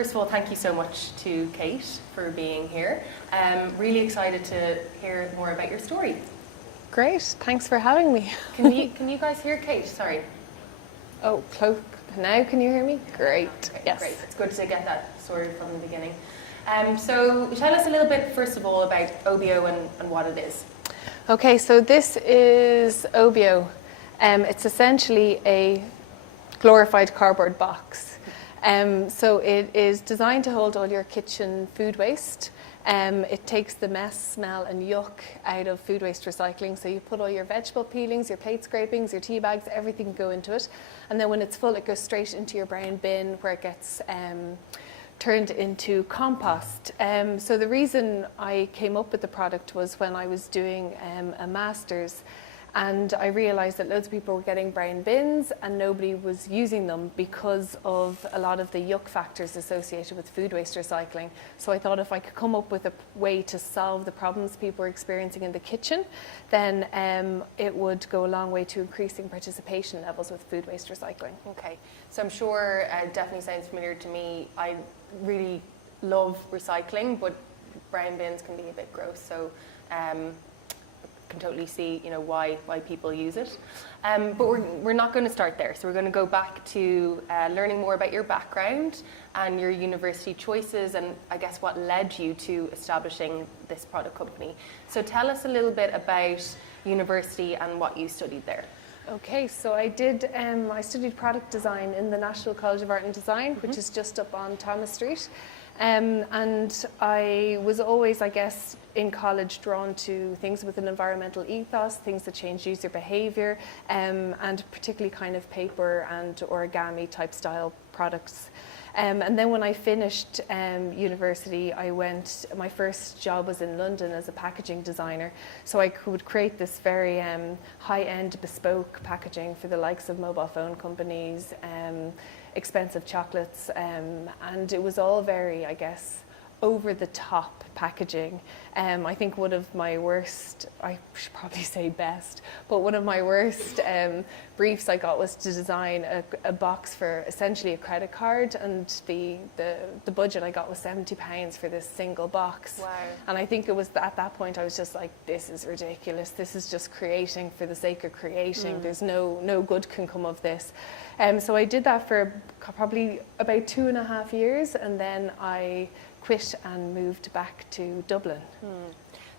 First of all, thank you so much to Kate for being here. Really excited to hear more about your story. Great, thanks for having me. Can you guys hear Kate? Sorry. Oh, now can you hear me? Great. Okay, yes. Great. It's good to get that sorted from the beginning. So tell us a little bit, first of all, about Obeo and what it is. Okay, so this is Obeo. It's essentially a glorified cardboard box. So it is designed to hold all your kitchen food waste. It takes the mess, smell and yuck out of food waste recycling. So you put all your vegetable peelings, your plate scrapings, your tea bags, everything can go into it. And then when it's full, it goes straight into your brown bin where it gets turned into compost. So the reason I came up with the product was when I was doing a master's, and I realised that loads of people were getting brown bins and nobody was using them because of a lot of the yuck factors associated with food waste recycling. So I thought if I could come up with a way to solve the problems people were experiencing in the kitchen, then it would go a long way to increasing participation levels with food waste recycling. Okay, so I'm sure it definitely sounds familiar to me. I really love recycling, but brown bins can be a bit gross. So can totally see, why people use it. But we're not going to start there. So we're going to go back to learning more about your background and your university choices, and I guess what led you to establishing this product company. So tell us a little bit about university and what you studied there. Okay, so I studied product design in the National College of Art and Design, which is just up on Thomas Street. And I was always, I guess, in college drawn to things with an environmental ethos, things that change user behaviour, and particularly kind of paper and origami type style products. And then when I finished university, my first job was in London as a packaging designer. So I could create this very high-end bespoke packaging for the likes of mobile phone companies, expensive chocolates, and it was all very, I guess, over-the-top packaging. I think one of my worst, I should probably say best, but one of my worst briefs I got was to design a box for essentially a credit card, and the budget I got was £70 for this single box. Wow. And I think it was at that point I was just like, this is ridiculous. This is just creating for the sake of creating. There's no good can come of this. So I did that for probably about 2.5 years, and then I quit and moved back to Dublin.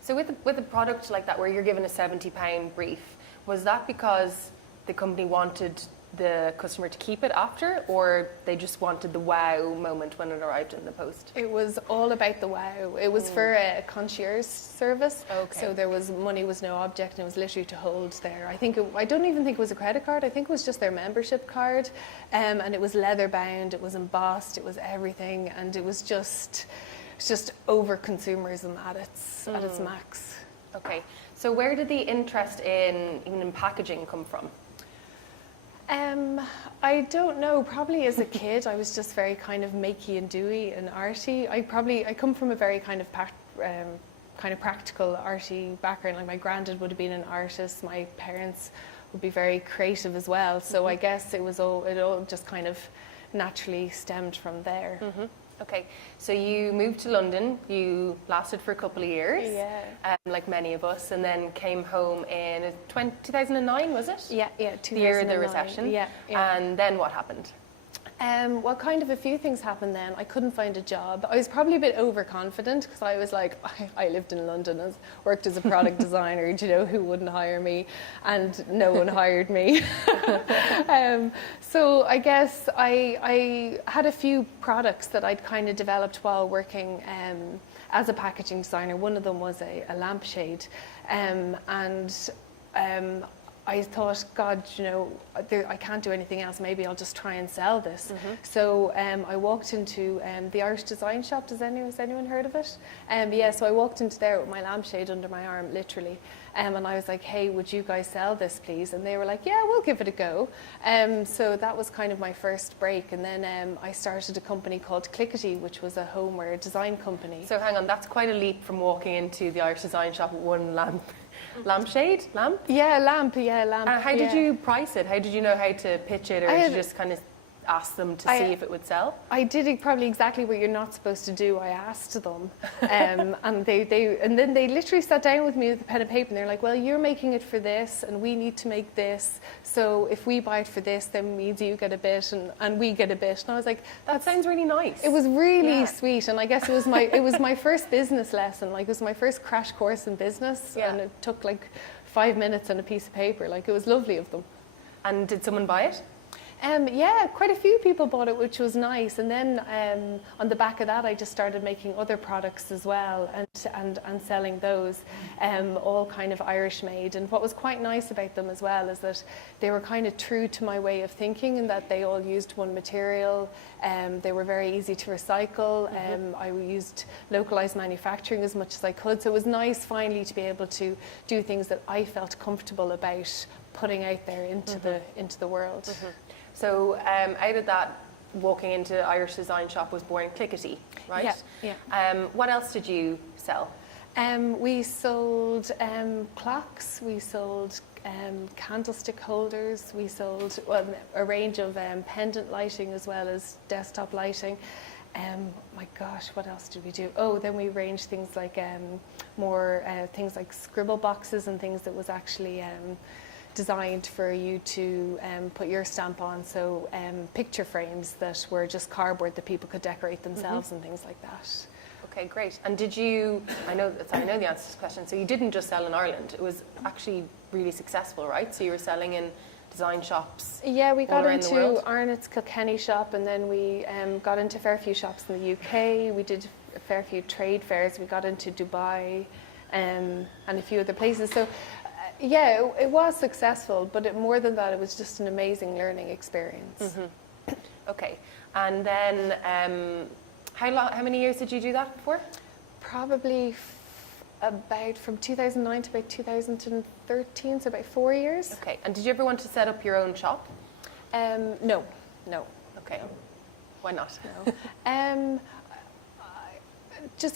So with a product like that where you're given a £70 brief, was that because the company wanted the customer to keep it after, or they just wanted the wow moment when it arrived in the post? It was all about the wow. It was for a concierge service. Okay. So money was no object, and it was literally to hold there. I don't even think it was a credit card. I think it was just their membership card, and it was leather bound. It was embossed. It was everything, and it was just over consumerism at its max. Okay. So where did the interest in packaging come from? I don't know. Probably as a kid, I was just very kind of makey and doey and arty. I come from a very kind of practical arty background. Like my granddad would have been an artist. My parents would be very creative as well. So I guess it all just kind of naturally stemmed from there. Okay, so you moved to London, you lasted for a couple of years, like many of us, and then came home in 2009, was it? Yeah, 2009. The year of the recession. Yeah. And then what happened? Well, kind of a few things happened then. I couldn't find a job. I was probably a bit overconfident because I was like, I lived in London, worked as a product designer, who wouldn't hire me? And no one hired me. So I guess I had a few products that I'd kind of developed while working as a packaging designer. One of them was a lampshade. I thought, God, I can't do anything else. Maybe I'll just try and sell this. So I walked into the Irish Design Shop. Has anyone heard of it? So I walked into there with my lampshade under my arm, literally. And I was like, hey, would you guys sell this, please? And they were like, yeah, we'll give it a go. So that was kind of my first break. And then I started a company called Clickity, which was a homeware design company. So hang on, that's quite a leap from walking into the Irish Design Shop with one lampshade? Lamp? Yeah, lamp. How did you price it? How did you know how to pitch it, or did you just kind of ask them to see if it would sell? I did probably exactly what you're not supposed to do. I asked them, and then they literally sat down with me with a pen and paper, and they're like, "Well, you're making it for this, and we need to make this. So if we buy it for this, then means you get a bit, and we get a bit." And I was like, "That sounds really nice." It was really sweet, and I guess it was my first business lesson. Like, it was my first crash course in business, and it took like 5 minutes and a piece of paper. Like, it was lovely of them. And did someone buy it? Yeah, quite a few people bought it, which was nice. And then on the back of that, I just started making other products as well and selling those, all kind of Irish made. And what was quite nice about them as well is that they were kind of true to my way of thinking, in that they all used one material. They were very easy to recycle. I used localized manufacturing as much as I could. So it was nice finally to be able to do things that I felt comfortable about putting out there into the world. So out of that, walking into Irish design shop was born Clickity, right? Yeah. What else did you sell? We sold clocks, we sold candlestick holders, we sold a range of pendant lighting as well as desktop lighting. My gosh, what else did we do? Oh, then we arranged things like more things like scribble boxes and things that was actually designed for you to put your stamp on. So picture frames that were just cardboard that people could decorate themselves and things like that. Okay, great. And did you, I know the answer to this question, so you didn't just sell in Ireland, it was actually really successful, right? So you were selling in design shops. Yeah, we got into Arnott's Kilkenny shop, and then we got into a fair few shops in the UK. We did a fair few trade fairs. We got into Dubai and a few other places. So yeah, it was successful, but more than that, it was just an amazing learning experience. Okay, and then how many years did you do that for? Probably about from 2009 to about 2013, so about 4 years. Okay, and did you ever want to set up your own shop? No. Okay, why not? No.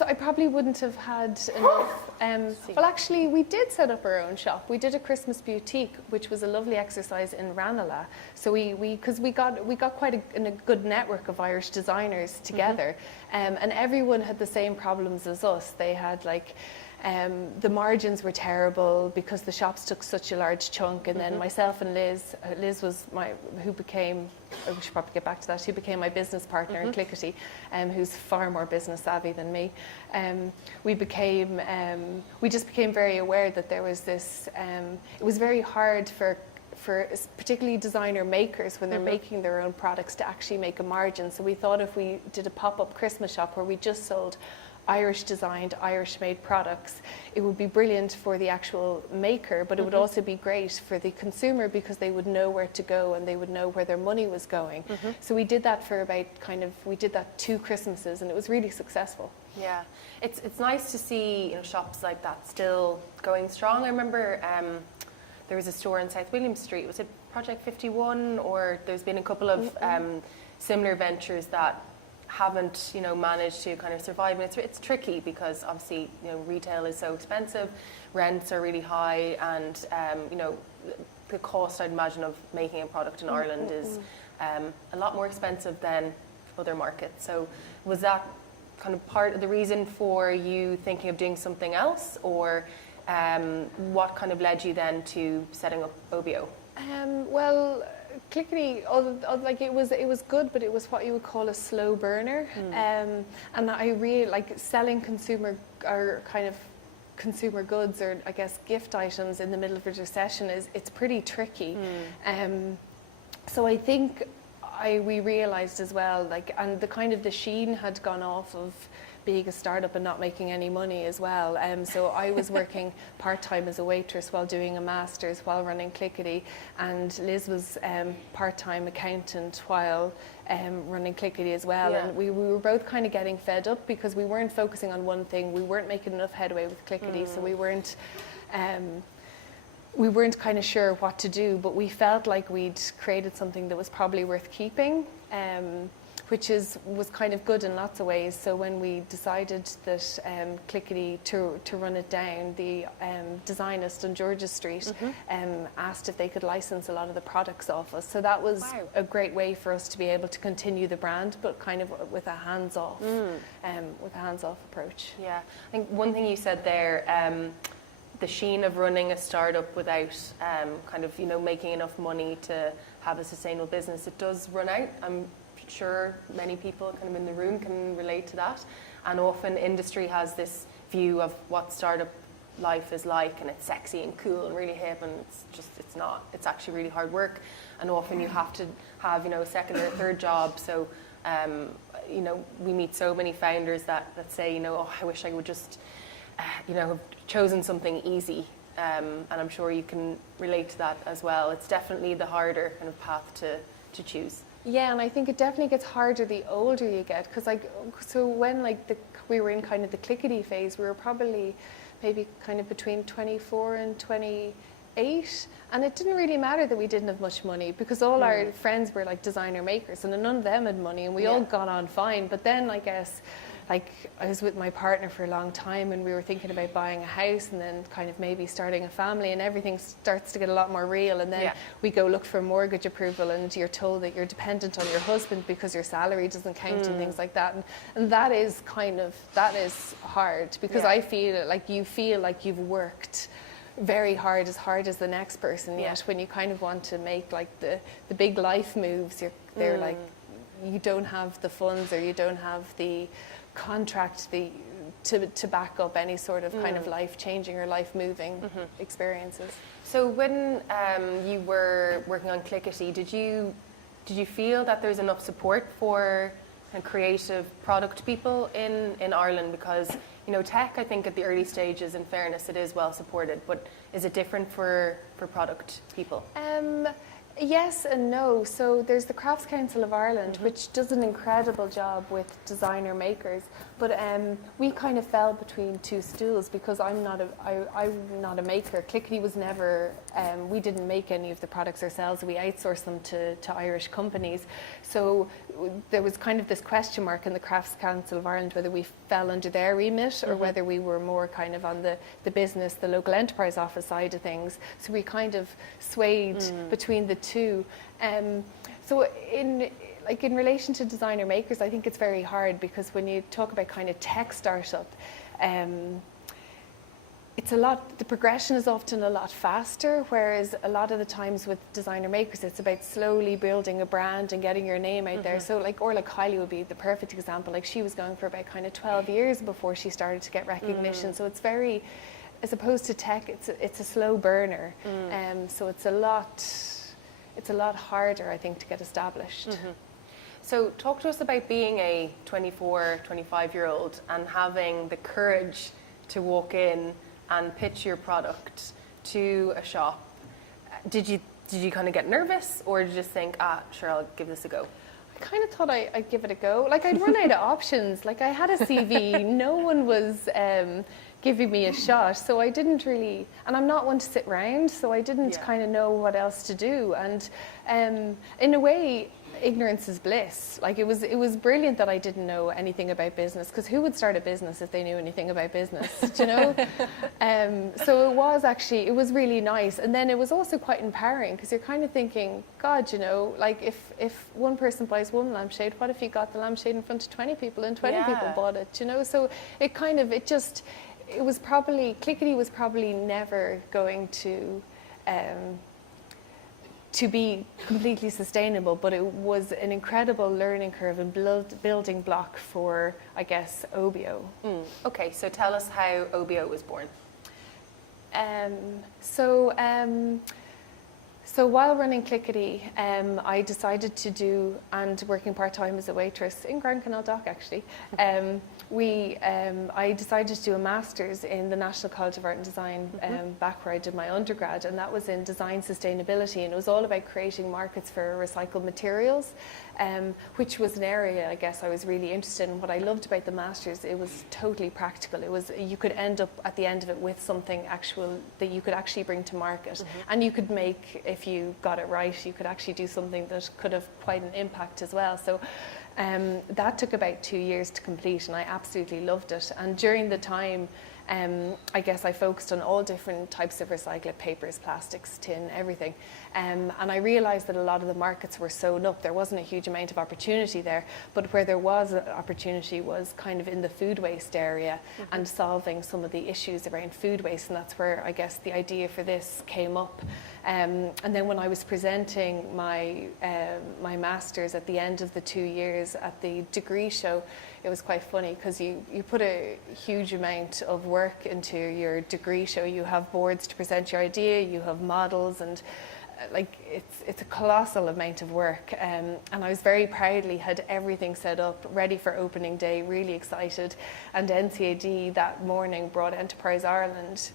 I probably wouldn't have had enough. Well, actually, we did set up our own shop. We did a Christmas boutique, which was a lovely exercise in Ranelagh. So we got quite a good network of Irish designers together, and everyone had the same problems as us. They had the margins were terrible because the shops took such a large chunk, and then myself and Liz was who became, we should probably get back to that, who became my business partner in Clickity, who's far more business savvy than me. We just became very aware that there was this, it was very hard for particularly designer makers when they're making their own products to actually make a margin. So we thought if we did a pop-up Christmas shop where we just sold Irish designed, Irish made products, it would be brilliant for the actual maker, but it would also be great for the consumer because they would know where to go and they would know where their money was going. So we did that for we did that 2 Christmases, and it was really successful. Yeah, it's nice to see shops like that still going strong. I remember there was a store in South William Street, was it Project 51, or there's been a couple of similar ventures that haven't managed to kind of survive, and it's tricky because obviously retail is so expensive, rents are really high, and the cost, I'd imagine, of making a product in Ireland is a lot more expensive than other markets. So was that kind of part of the reason for you thinking of doing something else, or what kind of led you then to setting up Obeo? Well, Clickity, it was good, but it was what you would call a slow burner. And I really like selling consumer goods, or I guess gift items in the middle of a recession. It's pretty tricky. So I think we realized as well, and the sheen had gone off of being a startup and not making any money as well. So I was working part-time as a waitress while doing a master's while running Clickity, and Liz was part-time accountant while running Clickity as well. Yeah. And we were both kind of getting fed up because we weren't focusing on one thing. We weren't making enough headway with Clickity, so we weren't kind of sure what to do, but we felt like we'd created something that was probably worth keeping. which was kind of good in lots of ways. So when we decided that Clickity to run it down, the designist on George's Street asked if they could license a lot of the products off us. So that was a great way for us to be able to continue the brand, but kind of with a hands-off, approach. Yeah, I think one thing you said there, the sheen of running a startup without kind of, you know, making enough money to have a sustainable business, it does run out. I'm sure many people kind of in the room can relate to that. And often industry has this view of what startup life is like, and it's sexy and cool and really hip, and it's not. It's actually really hard work, and often you have to have, you know, a second or third job. So you know, we meet so many founders that say, you know, oh, I wish I would just you know, have chosen something easy, and I'm sure you can relate to that as well. It's definitely the harder kind of path to choose. Yeah, and I think it definitely gets harder the older you get, because like, so when like we were in kind of the Clickity phase, we were probably maybe kind of between 24 and 28, and it didn't really matter that we didn't have much money, because all our friends were like designer makers, and none of them had money, and we all got on fine. But then I guess, like, I was with my partner for a long time, and we were thinking about buying a house and then kind of maybe starting a family, and everything starts to get a lot more real. And then we go look for mortgage approval, and you're told that you're dependent on your husband because your salary doesn't count and things like that. And that is hard, because I feel like you feel like you've worked very hard as the next person, yet when you kind of want to make like the big life moves, they're like, you don't have the funds, or you don't have the contract to back up any sort of kind of life-changing or life-moving experiences. So when you were working on Clickity, did you feel that there's enough support for creative product people in Ireland? Because, you know, tech, I think at the early stages, in fairness, it is well supported, but is it different for product people? Yes and no. So there's the Crafts Council of Ireland, which does an incredible job with designer makers, but we kind of fell between two stools, because I'm not a maker. Clickity was never, we didn't make any of the products ourselves. We outsourced them to Irish companies. So there was kind of this question mark in the Crafts Council of Ireland whether we fell under their remit or whether we were more kind of on the business, the local enterprise office side of things. So we kind of swayed between the two. So in relation to designer makers, I think it's very hard, because when you talk about kind of tech startup, it's a lot, the progression is often a lot faster, whereas a lot of the times with designer makers, it's about slowly building a brand and getting your name out there. So like Kylie would be the perfect example. Like, she was going for about kind of 12 years before she started to get recognition. So it's very, as opposed to tech, it's a slow burner. So it's a lot harder, I think, to get established. So talk to us about being a 24, 25-year-old and having the courage to walk in and pitch your product to a shop. Did you kind of get nervous, or did you just think, sure, I'll give this a go? I kind of thought I'd give it a go. Like, I'd run out of options. Like, I had a CV, no one was giving me a shot, so I didn't really, and I'm not one to sit around, so I didn't kind of know what else to do. And in a way, ignorance is bliss. Like, it was brilliant that I didn't know anything about business, because who would start a business if they knew anything about business, do you know? So it was really nice. And then it was also quite empowering, because you're kind of thinking, God, you know, like, if one person buys one lampshade, what if you got the lampshade in front of 20 people and 20 people bought it, you know? So Clickity was probably never going to be completely sustainable, but it was an incredible learning curve and building block for, I guess, Obeo. Okay, so tell us how Obeo was born. So while running Clickity, I decided to do, and working part-time as a waitress in Grand Canal Dock, actually, I decided to do a master's in the National College of Art and Design back where I did my undergrad, and that was in design sustainability, and it was all about creating markets for recycled materials, which was an area, I guess, I was really interested in. What I loved about the master's, it was totally practical. It was, you could end up at the end of it with something actual that you could actually bring to market, and you could make if you got it right, you could actually do something that could have quite an impact as well. So that took about 2 years to complete, and I absolutely loved it. And during the time, I guess I focused on all different types of recyclate, papers, plastics, tin, everything. And I realised that a lot of the markets were sewn up. There wasn't a huge amount of opportunity there, but where there was an opportunity was kind of in the food waste area and solving some of the issues around food waste. And that's where I guess the idea for this came up. And then when I was presenting my master's at the end of the 2 years at the degree show, it was quite funny because you put a huge amount of work into your degree show. You have boards to present your idea, you have models, and it's a colossal amount of work. And I was very proudly had everything set up, ready for opening day, really excited. And NCAD that morning brought Enterprise Ireland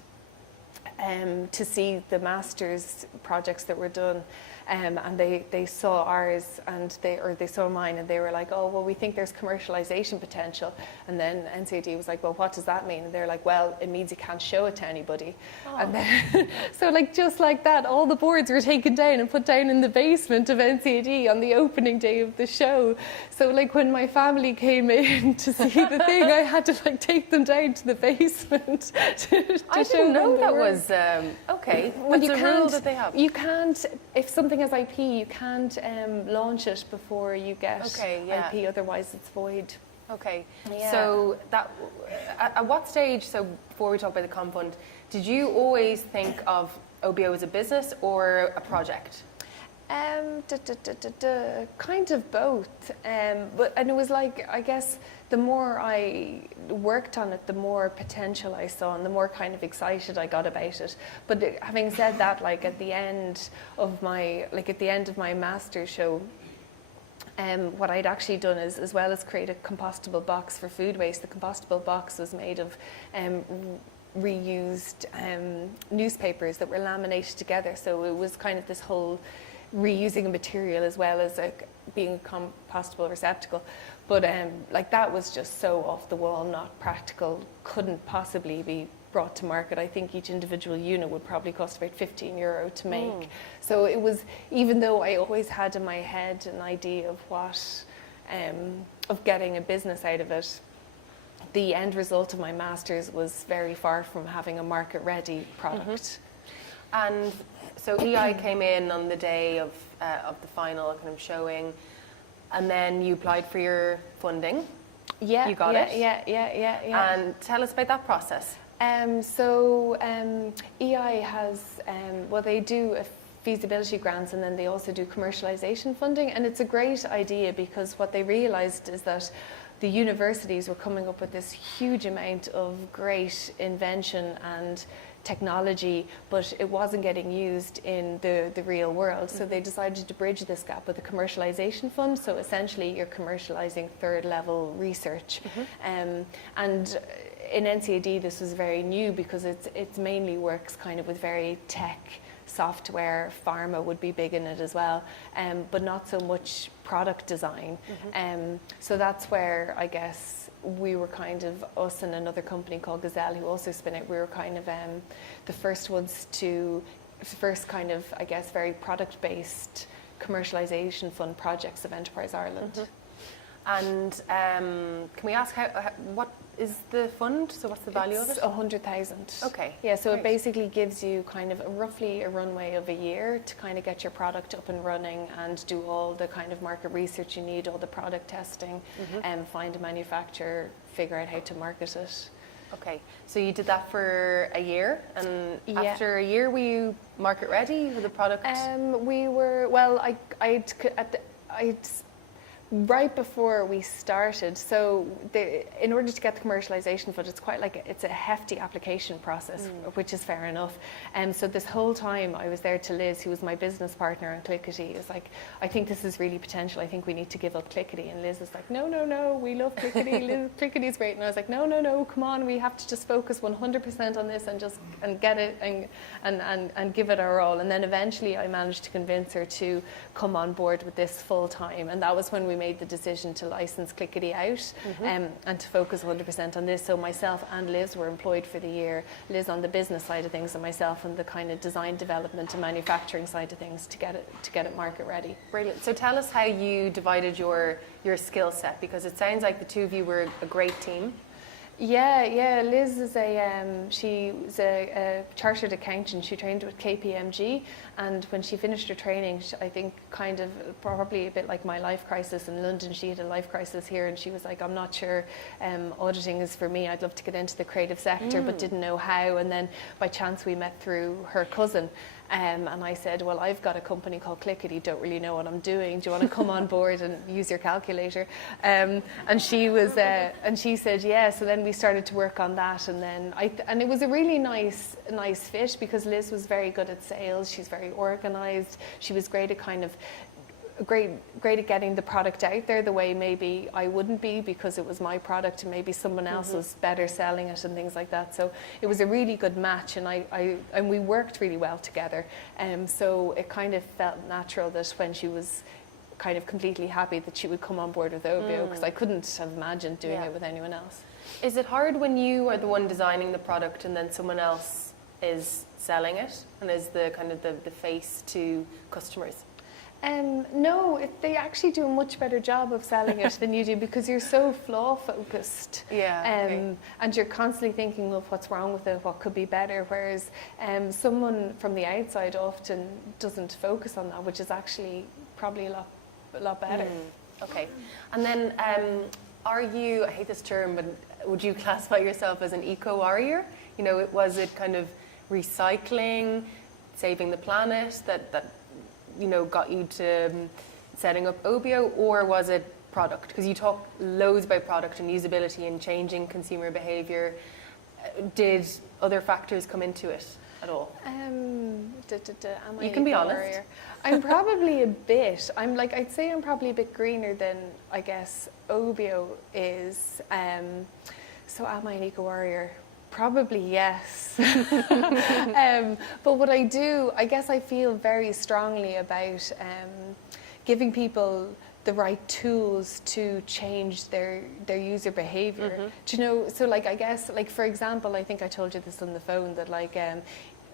to see the master's projects that were done. And they saw ours and they saw mine, and they were like, oh, well, we think there's commercialization potential. And then NCAD was like, well, what does that mean? And they're like, well, it means you can't show it to anybody. Oh. And then, so just like that, all the boards were taken down and put down in the basement of NCAD on the opening day of the show. So when my family came in to see the thing, I had to take them down to the basement to I show didn't know them that was okay. Well, That's a rule that they have. You can't, if something has IP, you can't launch it before you get IP, otherwise it's void. Okay, yeah. So that at what stage, so before we talk about the comp fund, did you always think of Obeo as a business or a project? Kind of both, and it was I guess the more I worked on it, the more potential I saw, and the more kind of excited I got about it. But having said that, at the end of my master's show, what I'd actually done is, as well as create a compostable box for food waste, the compostable box was made of reused newspapers that were laminated together. So it was kind of this whole reusing a material as well as being a compostable receptacle. But that was just so off the wall, not practical, couldn't possibly be brought to market. I think each individual unit would probably cost about €15 to make. So it was, even though I always had in my head an idea of what, of getting a business out of it, the end result of my master's was very far from having a market-ready product. And so EI came in on the day of the final kind of showing, and then you applied for your funding. Yeah, you got it. Yeah. And tell us about that process. EI has, they do a feasibility grants, and then they also do commercialization funding, and it's a great idea because what they realized is that the universities were coming up with this huge amount of great invention and technology, but it wasn't getting used in the real world. So they decided to bridge this gap with a commercialization fund. So essentially you're commercializing third level research. And in NCAD this was very new because it's mainly works kind of with very tech, software, pharma would be big in it as well, but not so much product design. So that's where I guess we were kind of, us and another company called Gazelle who also spin it, we were kind of the first ones to, first kind of, I guess, very product-based commercialization fund projects of Enterprise Ireland. And can we ask what is the fund? So what's the value of it? It's 100,000. Okay. Yeah, so great. It basically gives you kind of roughly a runway of a year to kind of get your product up and running and do all the kind of market research you need, all the product testing, and find a manufacturer, figure out how to market it. Okay, so you did that for a year, and after a year, were you market ready with the product? We were, well, I'd right before we started, so in order to get the commercialization fund, it's quite it's a hefty application process, which is fair enough. And so this whole time I was there to Liz, who was my business partner on Clickity. It was like, I think this is really potential. I think we need to give up Clickity. And Liz was like, no, we love Clickity. Clickity's great. And I was like, no, come on, we have to just focus 100% on this and get it and give it our all. And then eventually I managed to convince her to come on board with this full time. And that was when we made the decision to license Clickity out and to focus 100% on this. So myself and Liz were employed for the year, Liz on the business side of things and myself on the kind of design development and manufacturing side of things to get it market ready. Brilliant. So tell us how you divided your skill set, because it sounds like the two of you were a great team. Yeah. Liz is she's a chartered accountant. She trained with KPMG, and when she finished her training, I think kind of probably a bit like my life crisis in London, she had a life crisis here, and she was like, I'm not sure auditing is for me. I'd love to get into the creative sector, but didn't know how. And then by chance we met through her cousin. And I said, well, I've got a company called Clickity, don't really know what I'm doing. Do you want to come on board and use your calculator? And she said, yeah. So then we started to work on that. And then and it was a really nice fit, because Liz was very good at sales. She's very organized. She was great at great at getting the product out there the way maybe I wouldn't be, because it was my product and maybe someone else was better selling it and things like that. So it was a really good match, and and we worked really well together. So it kind of felt natural that when she was kind of completely happy that she would come on board with Obeo, because I couldn't have imagined doing it with anyone else. Is it hard when you are the one designing the product and then someone else is selling it and is the kind of the face to customers? No, they actually do a much better job of selling it than you do, because you're so flaw focused. And you're constantly thinking of what's wrong with it, what could be better, whereas someone from the outside often doesn't focus on that, which is actually probably a lot better. Okay. And then are you, I hate this term, but would you classify yourself as an eco-warrior? You know, was it kind of recycling, saving the planet that you know, got you to setting up Obeo, or was it product? Because you talk loads about product and usability and changing consumer behaviour. Did other factors come into it at all? You can be honest. I'm probably a bit. I'd say I'm probably a bit greener than I guess Obeo is. So am I an eco-warrior? Probably yes. But what I do, I guess I feel very strongly about giving people the right tools to change their user behavior. Do you know, so like I guess, like for example, I think I told you this on the phone, that like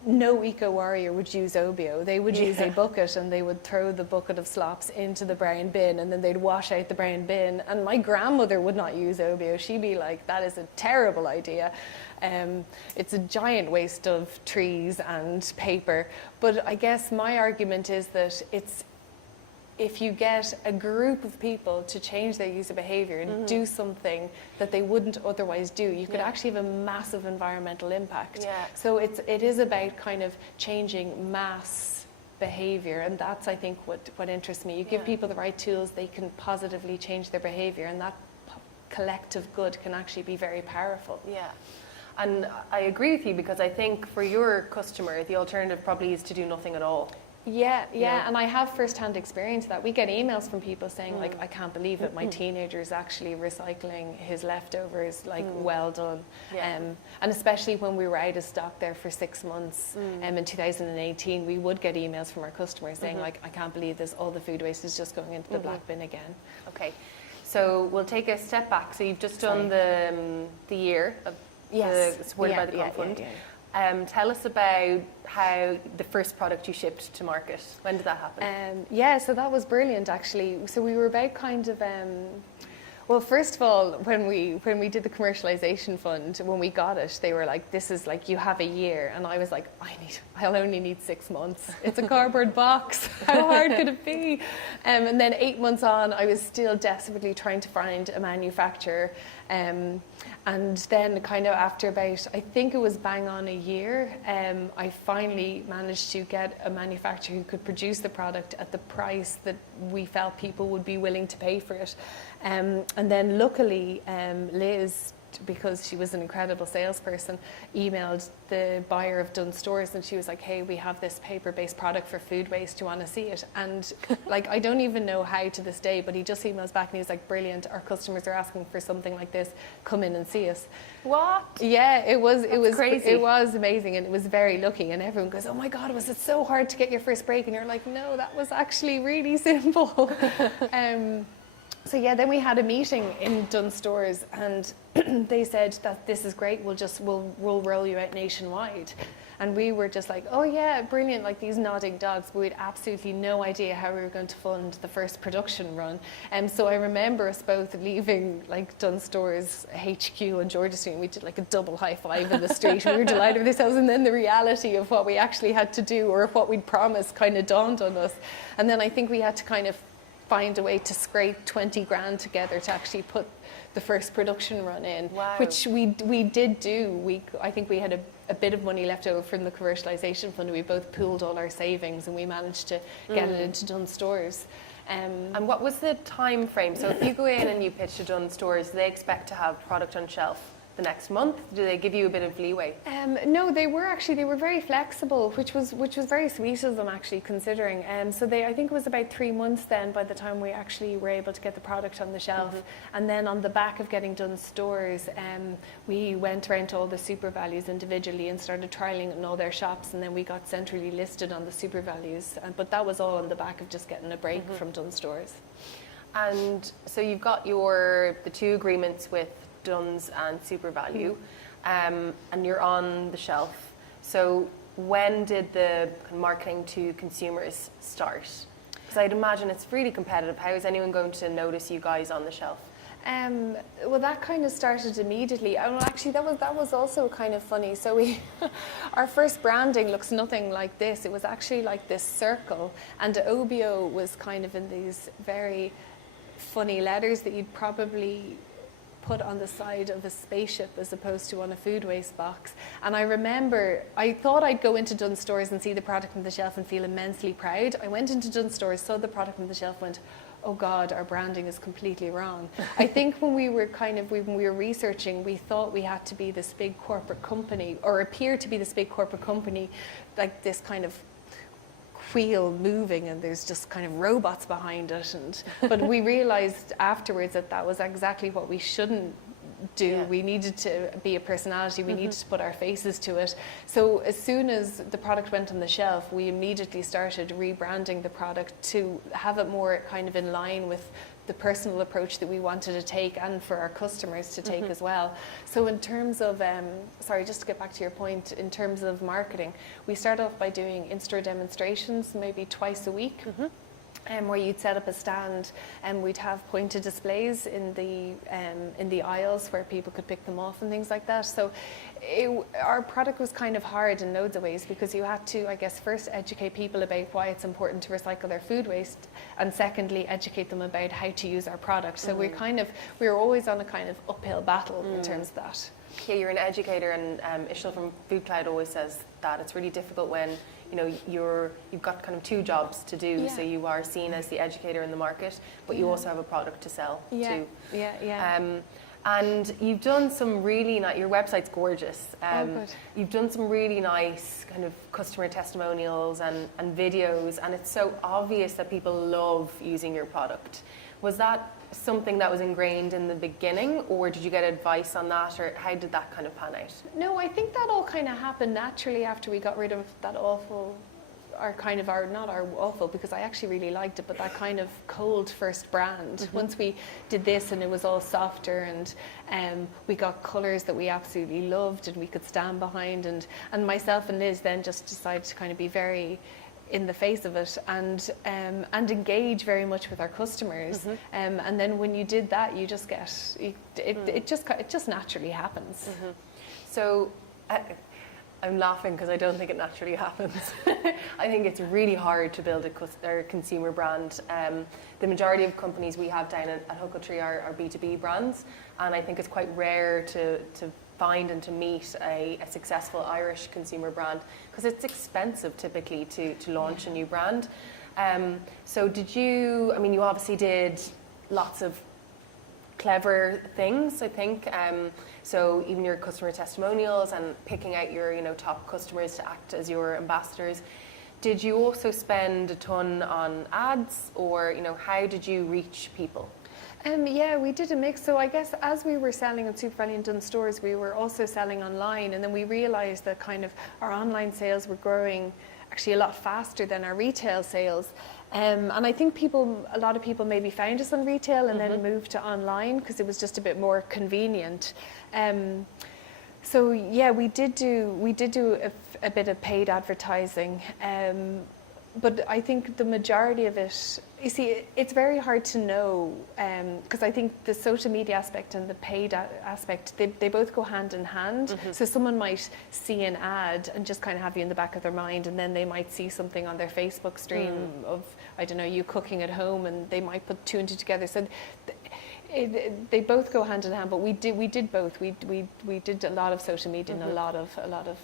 no eco-warrior would use Obeo. They would use a bucket, and they would throw the bucket of slops into the brown bin, and then they'd wash out the brown bin. And my grandmother would not use Obeo. She'd be like, that is a terrible idea. It's a giant waste of trees and paper. But I guess my argument is that if you get a group of people to change their user behavior and do something that they wouldn't otherwise do, you could actually have a massive environmental impact. So it is about kind of changing mass behavior, and that's, I think, what interests me. You give people the right tools, they can positively change their behavior, and that collective good can actually be very powerful. And I agree with you, because I think for your customer, the alternative probably is to do nothing at all. And I have first-hand experience of that. We get emails from people saying, like, I can't believe it, my teenager is actually recycling his leftovers, like, well done. And especially when we were out of stock there for 6 months in 2018, we would get emails from our customers saying, like, I can't believe this, all the food waste is just going into the black bin again. Okay, so we'll take a step back. So you've just done the year of supported by the Con Fund. Tell us about how the first product you shipped to market. When did that happen? So that was brilliant, actually. So we were about kind of, well, first of all, when we did the commercialization fund, when we got it, they were like, this is like, you have a year. And I was like, I'll only need 6 months. It's a cardboard box. How hard could it be? And then 8 months on, I was still desperately trying to find a manufacturer. And then kind of after about, I think it was bang on a year, I finally managed to get a manufacturer who could produce the product at the price that we felt people would be willing to pay for it. And then luckily, Liz, because she was an incredible salesperson, emailed the buyer of Dunn Stores, and she was like, hey, we have this paper-based product for food waste, do you want to see it? And like, I don't even know how to this day, but he just emails back and he was like, brilliant, our customers are asking for something like this, come in and see us. What? Yeah, it was crazy. It was amazing, and it was very lucky, and everyone goes, oh my God, was it so hard to get your first break? And you're like, no, that was actually really simple. So yeah, then we had a meeting in Dunnes Stores, and they said that this is great. We'll roll you out nationwide, and we were just like, oh yeah, brilliant! Like these nodding dogs. But we had absolutely no idea how we were going to fund the first production run. And so I remember us both leaving like Dunnes Stores HQ on Georgia Street. And we did like a double high five in the street. We were delighted with ourselves, and then the reality of what we actually had to do, or what we'd promised, kind of dawned on us. And then I think we had to kind of find a way to scrape 20 grand together to actually put the first production run in. Wow. Which we did do. I think we had a bit of money left over from the commercialisation fund. We both pooled all our savings, and we managed to get it into Dunnes Stores. And what was the time frame? So if you go in and you pitch to Dunnes Stores, do they expect to have product on shelf the next month? Do they give you a bit of leeway? No, they were very flexible, which was very sweet of them, actually, considering. So I think it was about 3 months then by the time we actually were able to get the product on the shelf. And then on the back of getting Dunnes Stores, we went around to all the super values individually and started trialling it in all their shops, and then we got centrally listed on the super values. But that was all on the back of just getting a break from Dunnes Stores. And so you've got the 2 agreements with Dunnes and Super Value, and you're on the shelf. So when did the marketing to consumers start? Because I'd imagine it's really competitive. How is anyone going to notice you guys on the shelf? Well, that kind of started immediately. Well, actually, that was also kind of funny. So our first branding looks nothing like this. It was actually like this circle, and Obeo was kind of in these very funny letters that you'd probably put on the side of a spaceship as opposed to on a food waste box. And I remember, I thought I'd go into Dunnes Stores and see the product on the shelf and feel immensely proud. I went into Dunnes Stores, saw the product on the shelf, went, oh God, our branding is completely wrong. I think when we were researching, we thought we had to be this big corporate company, or appear to be this big corporate company, like this kind of wheel moving, and there's just kind of robots behind it. But we realized afterwards that was exactly what we shouldn't do. Yeah. We needed to be a personality. We needed to put our faces to it. So as soon as the product went on the shelf, we immediately started rebranding the product to have it more kind of in line with the personal approach that we wanted to take, and for our customers to take as well. So in terms of, sorry, just to get back to your point, in terms of marketing, we started off by doing in-store demonstrations maybe twice a week. Where you'd set up a stand, and we'd have pointed displays in the aisles where people could pick them off and things like that. So our product was kind of hard in loads of ways, because you had to, I guess, first educate people about why it's important to recycle their food waste, and secondly educate them about how to use our product. So we were always on a kind of uphill battle in terms of that. Yeah, you're an educator, and Ishil from Food Cloud always says that it's really difficult when you've got kind of 2 jobs to do. Yeah. So you are seen as the educator in the market, but you also have a product to sell too. And you've done some really nice, your website's gorgeous. Good. You've done some really nice kind of customer testimonials and videos, and it's so obvious that people love using your product. Was that something that was ingrained in the beginning, or did you get advice on that, or how did that kind of pan out? No, I think that all kind of happened naturally after we got rid of that awful, not our awful, because I actually really liked it, but that kind of cold first brand. Once we did this and it was all softer, and we got colours that we absolutely loved and we could stand behind, and myself and Liz then just decided to kind of be very in the face of it, and engage very much with our customers, and then when you did that, you just get it just naturally happens. So I'm laughing because I don't think it naturally happens. I think it's really hard to build a consumer brand. The majority of companies we have down at Huckletree are B2B brands, and I think it's quite rare to find and to meet a successful Irish consumer brand, because it's expensive typically to launch a new brand. So you obviously did lots of clever things, I think. So even your customer testimonials and picking out your top customers to act as your ambassadors. Did you also spend a ton on ads, or how did you reach people? Yeah, we did a mix. So I guess as we were selling in Super Value and Dunnes Stores, we were also selling online, and then we realised that kind of our online sales were growing actually a lot faster than our retail sales. And I think a lot of people maybe found us on retail and then moved to online because it was just a bit more convenient. So yeah, we did do a bit of paid advertising, but I think the majority of it, you see, it's very hard to know, because I think the social media aspect and the paid aspect, they both go hand in hand. So someone might see an ad and just kind of have you in the back of their mind, and then they might see something on their Facebook stream of, I don't know, you cooking at home, and they might put two and two together. So they both go hand in hand, but we did both. We did a lot of social media and a lot of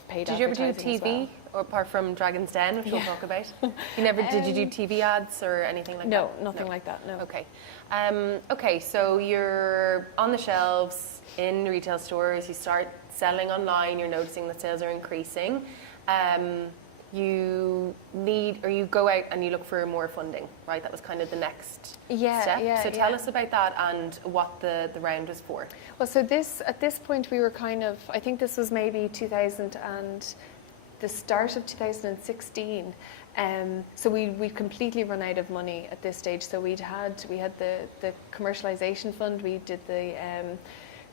paid advertising. Did you ever do TV, or apart from Dragon's Den, which we'll talk about? You never did you do TV ads or anything like that? No, nothing like that. No. Okay. Okay, so you're on the shelves in retail stores. You start selling online. You're noticing that sales are increasing. You go out and you look for more funding, right? That was kind of the next step. So tell us about that and what the round was for. Well, so at this point we were kind of, I think this was maybe the start of 2016. So we completely run out of money at this stage. So we had the commercialization fund, we did the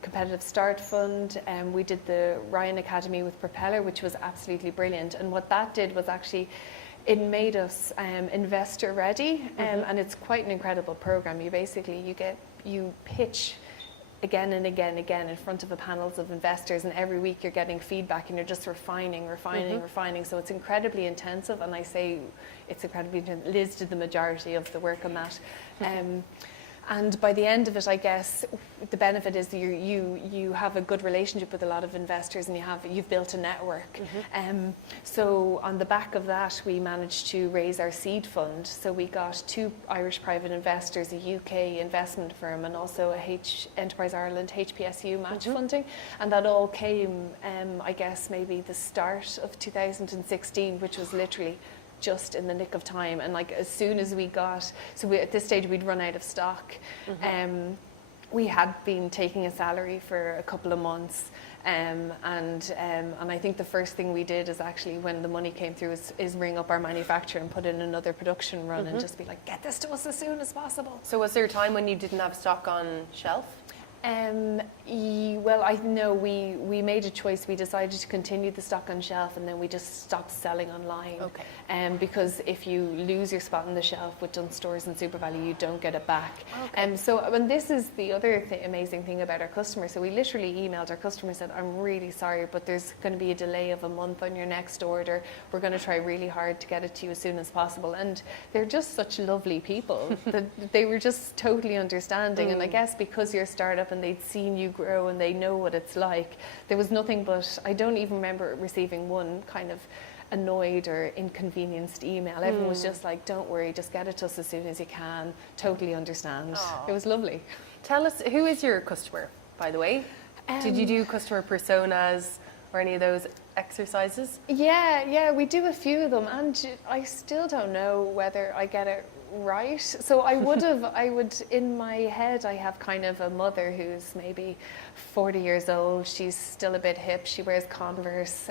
competitive start fund, and we did the Ryan Academy with Propeller, which was absolutely brilliant. And what that did was actually, it made us investor ready, and it's quite an incredible program. You pitch again and again in front of panels of investors, and every week you're getting feedback and you're just refining. So it's incredibly intensive, and I say it's incredibly intensive. Liz did the majority of the work on that. And by the end of it, I guess the benefit is that you have a good relationship with a lot of investors, and you've built a network. So on the back of that, we managed to raise our seed fund. So we got 2 Irish private investors, a UK investment firm, and also a Enterprise Ireland HPSU match funding, and that all came, I guess, maybe the start of 2016, which was literally just in the nick of time. And like as soon as at this stage we'd run out of stock. We had been taking a salary for a couple of months, and I think the first thing we did is actually, when the money came through, is ring up our manufacturer and put in another production run and just be like, get this to us as soon as possible. So was there a time when you didn't have stock on shelf? Well, I know we made a choice. We decided to continue the stock on shelf, and then we just stopped selling online. Okay. Because if you lose your spot on the shelf with Dunnes Stores and SuperValu, you don't get it back. Okay. And this is the other amazing thing about our customers. So we literally emailed our customer, said, I'm really sorry, but there's going to be a delay of a month on your next order. We're going to try really hard to get it to you as soon as possible. And they're just such lovely people that they were just totally understanding. And I guess because you're a startup and they'd seen you grow and they know what it's like, there was nothing but, I don't even remember receiving one kind of annoyed or inconvenienced email. Everyone was just like, don't worry, just get it to us as soon as you can, totally understand. It was lovely. Tell us, who is your customer, by the way? Did you do customer personas or any of those exercises? Yeah, we do a few of them, and I still don't know whether I get it right. So I would, in my head, I have kind of a mother who's maybe 40 years old. She's still a bit hip. She wears Converse.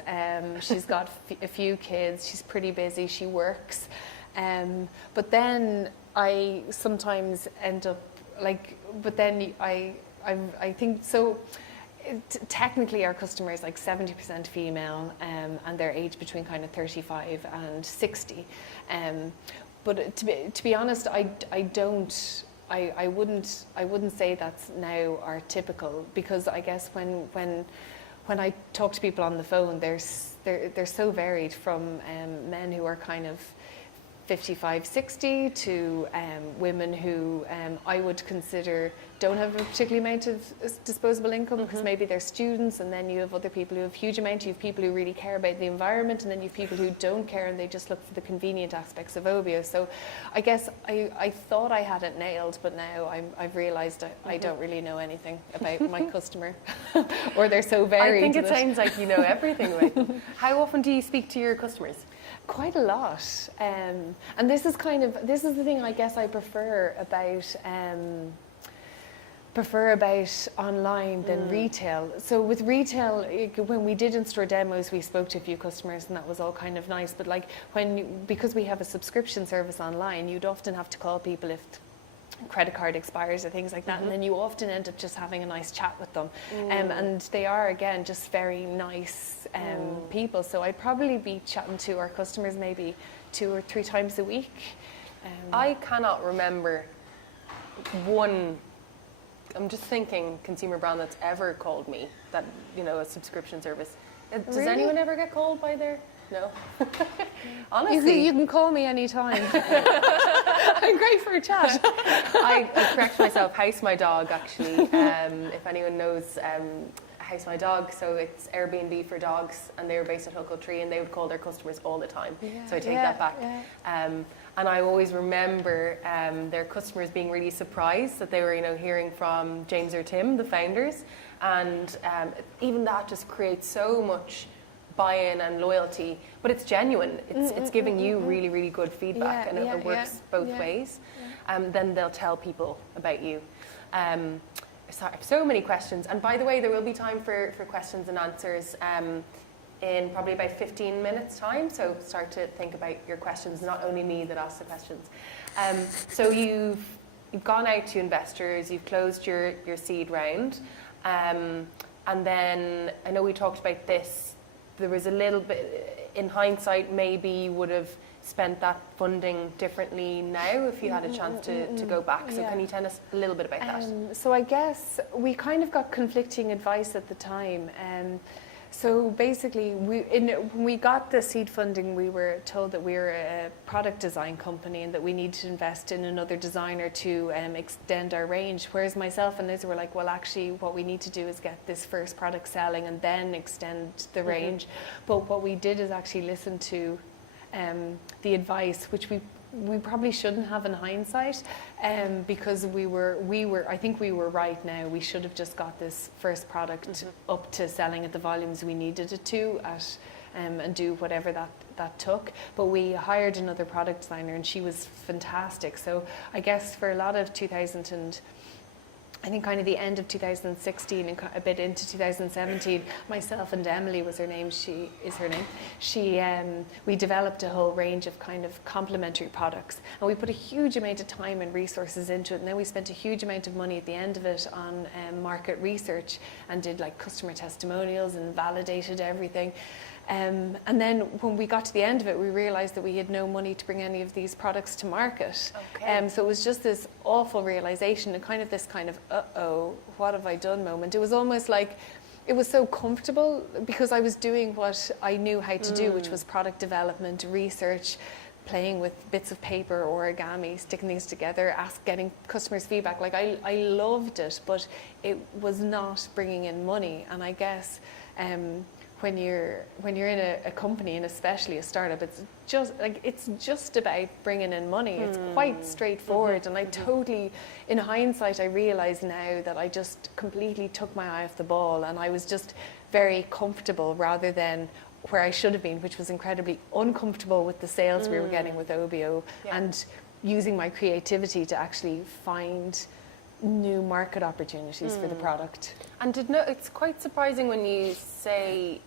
She's got a few kids. She's pretty busy. She works. But then I sometimes end up I think so. Technically, our customer is like 70% female, and they're aged between kind of 35 and 60. But to be honest, I wouldn't say that's now our typical, because I guess when I talk to people on the phone, they're so varied, from men who are kind of 55, 60 to women who I would consider don't have a particular amount of disposable income, because maybe they're students, and then you have other people who have huge amount. You have people who really care about the environment, and then you have people who don't care and they just look for the convenient aspects of Obeo. So I guess I thought I had it nailed, but now I've realised I don't really know anything about my customer, or they're so varied. I think it sounds like you know everything about them. How often do you speak to your customers? Quite a lot, and this is the thing I guess I prefer about prefer about online than retail. So with retail, when we did in-store demos, we spoke to a few customers and that was all kind of nice. But like because we have a subscription service online, you'd often have to call people if credit card expires or things like that, and then you often end up just having a nice chat with them. And they are, again, just very nice people. So I'd probably be chatting to our customers maybe 2 or 3 times a week. I cannot remember one, I'm just thinking, consumer brand that's ever called me that, you know, a subscription service. Does Really? anyone ever get called by their? No. Honestly. You can call me anytime. I'm great for a chat. I correct myself, House My Dog, actually. If anyone knows House My Dog, so it's Airbnb for dogs, and they were based at Huckletree, and they would call their customers all the time. So I take that back. And I always remember their customers being really surprised that they were, you know, hearing from James or Tim, the founders, and even that just creates so much buy-in and loyalty, but it's genuine. It's giving you really, really good feedback, and it works both ways. Then they'll tell people about you. Sorry, I have so many questions, and by the way, there will be time for questions and answers in probably about 15 minutes time, so start to think about your questions, not only me that asks the questions. So you've gone out to investors, you've closed your seed round, and then I know we talked about this. There was a little bit, in hindsight, maybe you would have spent that funding differently now if you had a chance to go back. So can you tell us a little bit about that? So I guess we kind of got conflicting advice at the time. So basically, when we got the seed funding, we were told that we were a product design company and that we needed to invest in another designer to extend our range. Whereas myself and Liz were like, well, actually, what we need to do is get this first product selling and then extend the range. But what we did is actually listen to the advice, which we probably shouldn't have in hindsight, because we were I think we were right now. We should have just got this first product up to selling at the volumes we needed it to and do whatever that took. But we hired another product designer and she was fantastic. So I guess for a lot of I think kind of the end of 2016 and a bit into 2017, myself and Emily was her name. We developed a whole range of kind of complementary products, and we put a huge amount of time and resources into it. And then we spent a huge amount of money at the end of it on market research and did like customer testimonials and validated everything. And then when we got to the end of it, we realised that we had no money to bring any of these products to market. So it was just this awful realisation and kind of this kind of, uh-oh, what have I done moment. It was almost like it was so comfortable because I was doing what I knew how to do, which was product development, research, playing with bits of paper, origami, sticking these together, getting customers' feedback. Like I loved it, but it was not bringing in money. And I guess when you're in a company, and especially a startup, it's just about bringing in money. It's quite straightforward. And I totally, in hindsight, I realize now that I just completely took my eye off the ball, and I was just very comfortable rather than where I should have been, which was incredibly uncomfortable with the sales we were getting with Obeo, and using my creativity to actually find new market opportunities for the product. And it's quite surprising when you say,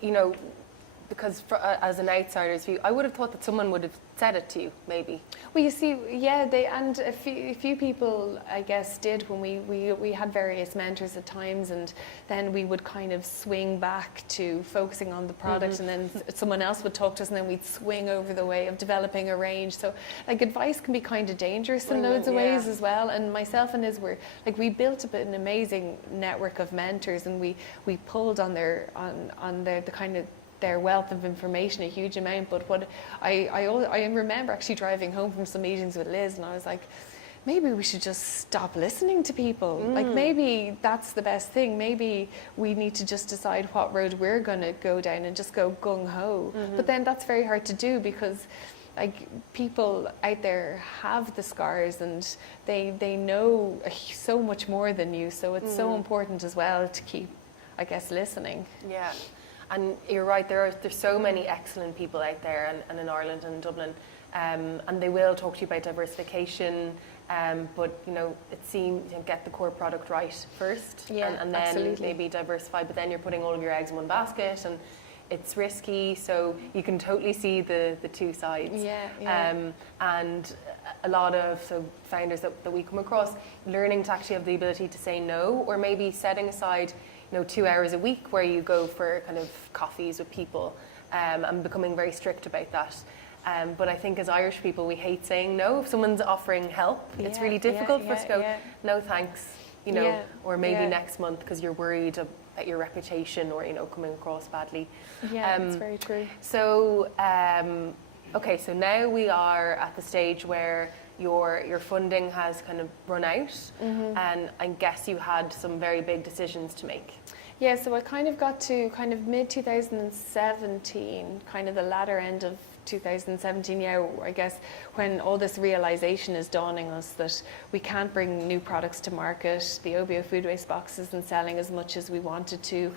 you know, because as an outsider's view, I would have thought that someone would have said it to you, maybe. Well, you see, and a few people, I guess, did when we had various mentors at times, and then we would kind of swing back to focusing on the product, and then someone else would talk to us, and then we'd swing over the way of developing a range. So, like, advice can be kind of dangerous in loads of ways as well. And myself and Liz were, like, we built up an amazing network of mentors, and we pulled on their kind of their wealth of information a huge amount. But what I remember actually driving home from some meetings with Liz, and I was like, maybe we should just stop listening to people. Like, maybe that's the best thing. Maybe we need to just decide what road we're going to go down and just go gung-ho. But then that's very hard to do because, like, people out there have the scars and they know so much more than you. So it's so important as well to keep, I guess, listening. Yeah. And you're right, there's so many excellent people out there, and in Ireland and in Dublin. and they will talk to you about diversification. But it seems get the core product right first, and then absolutely. maybe diversify. But then you're putting all of your eggs in one basket, and it's risky. So you can totally see the two sides. And a lot of founders that we come across, learning to actually have the ability to say no, or maybe setting aside 2 hours a week where you go for kind of coffees with people, and becoming very strict about that. But I think as Irish people, we hate saying no. If someone's offering help, it's really difficult for us to go, no thanks, or maybe next month because you're worried about your reputation or, coming across badly. That's very true. So, okay, so now we are at the stage where your funding has kind of run out, and I guess you had some very big decisions to make. Yeah, so I kind of got to kind of mid-2017, kind of the latter end of 2017, I guess, when all this realization is dawning us that we can't bring new products to market. The Obeo food waste box isn't selling as much as we wanted to.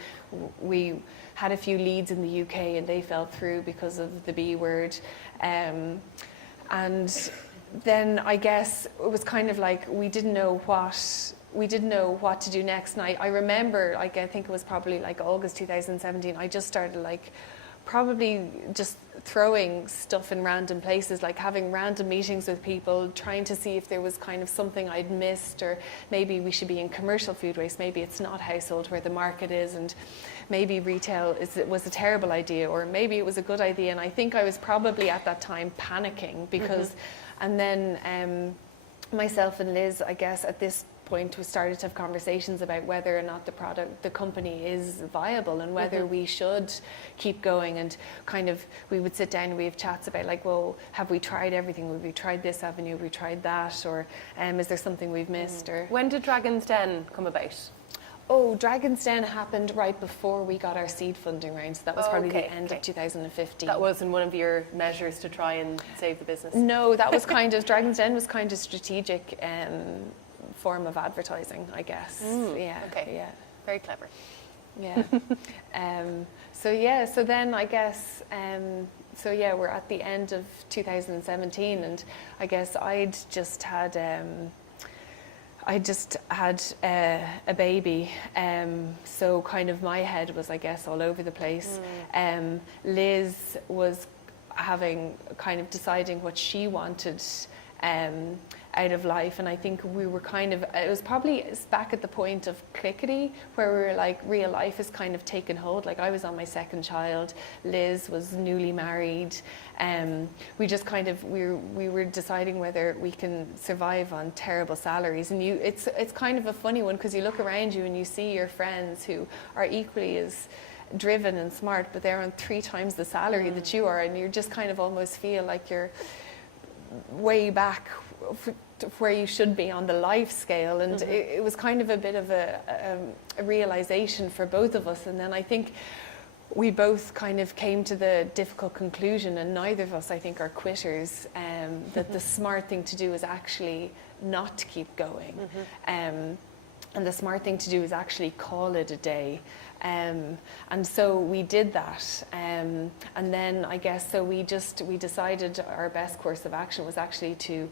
We had a few leads in the UK and they fell through because of the B word. And then I guess it was kind of like we didn't know what to do next. And I remember, I think it was probably like August 2017, I just started probably just throwing stuff in random places, like having random meetings with people, trying to see if there was kind of something I'd missed, or maybe we should be in commercial food waste, maybe it's not household where the market is, and maybe retail was a terrible idea, or maybe it was a good idea. And I think I was probably at that time panicking because, and then myself and Liz, I guess at this point we started to have conversations about whether or not the company is viable, and whether we should keep going. And kind of we would sit down and we have chats about well, have we tried everything? Have we tried this avenue? Have we tried that? Or is there something we've missed? Or when did Dragon's Den come about? Oh, Dragon's Den happened right before we got our seed funding round, so that was probably the end of 2015. That wasn't one of your measures to try and save the business? No, that was kind of, Dragon's Den was kind of strategic form of advertising, I guess. Very clever. So then I guess, we're at the end of 2017, and I guess I'd just had a baby, so kind of my head was, I guess, all over the place. Liz was deciding what she wanted out of life, and I think we were it was probably back at the point of Clickity where we were like, real life has kind of taken hold. Like, I was on my second child, Liz was newly married, we just we were deciding whether we can survive on terrible salaries. And it's kind of a funny one, because you look around you and you see your friends who are equally as driven and smart, but they're on 3 times the salary that you are, and you just kind of almost feel like you're way back where you should be on the life scale. And it was kind of a bit of a realization for both of us. And then I think we both kind of came to the difficult conclusion, and neither of us, I think, are quitters, that the smart thing to do is actually not to keep going. And the smart thing to do is actually call it a day. And so we did that. And then I guess, so we decided our best course of action was actually to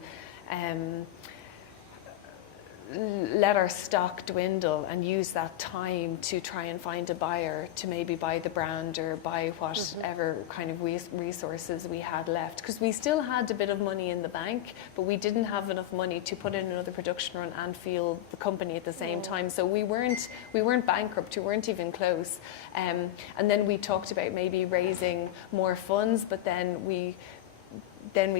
let our stock dwindle and use that time to try and find a buyer to maybe buy the brand or buy whatever kind of resources we had left, because we still had a bit of money in the bank, but we didn't have enough money to put in another production run and fuel the company at the same time. So we weren't bankrupt, we weren't even close. And then we talked about maybe raising more funds, but then we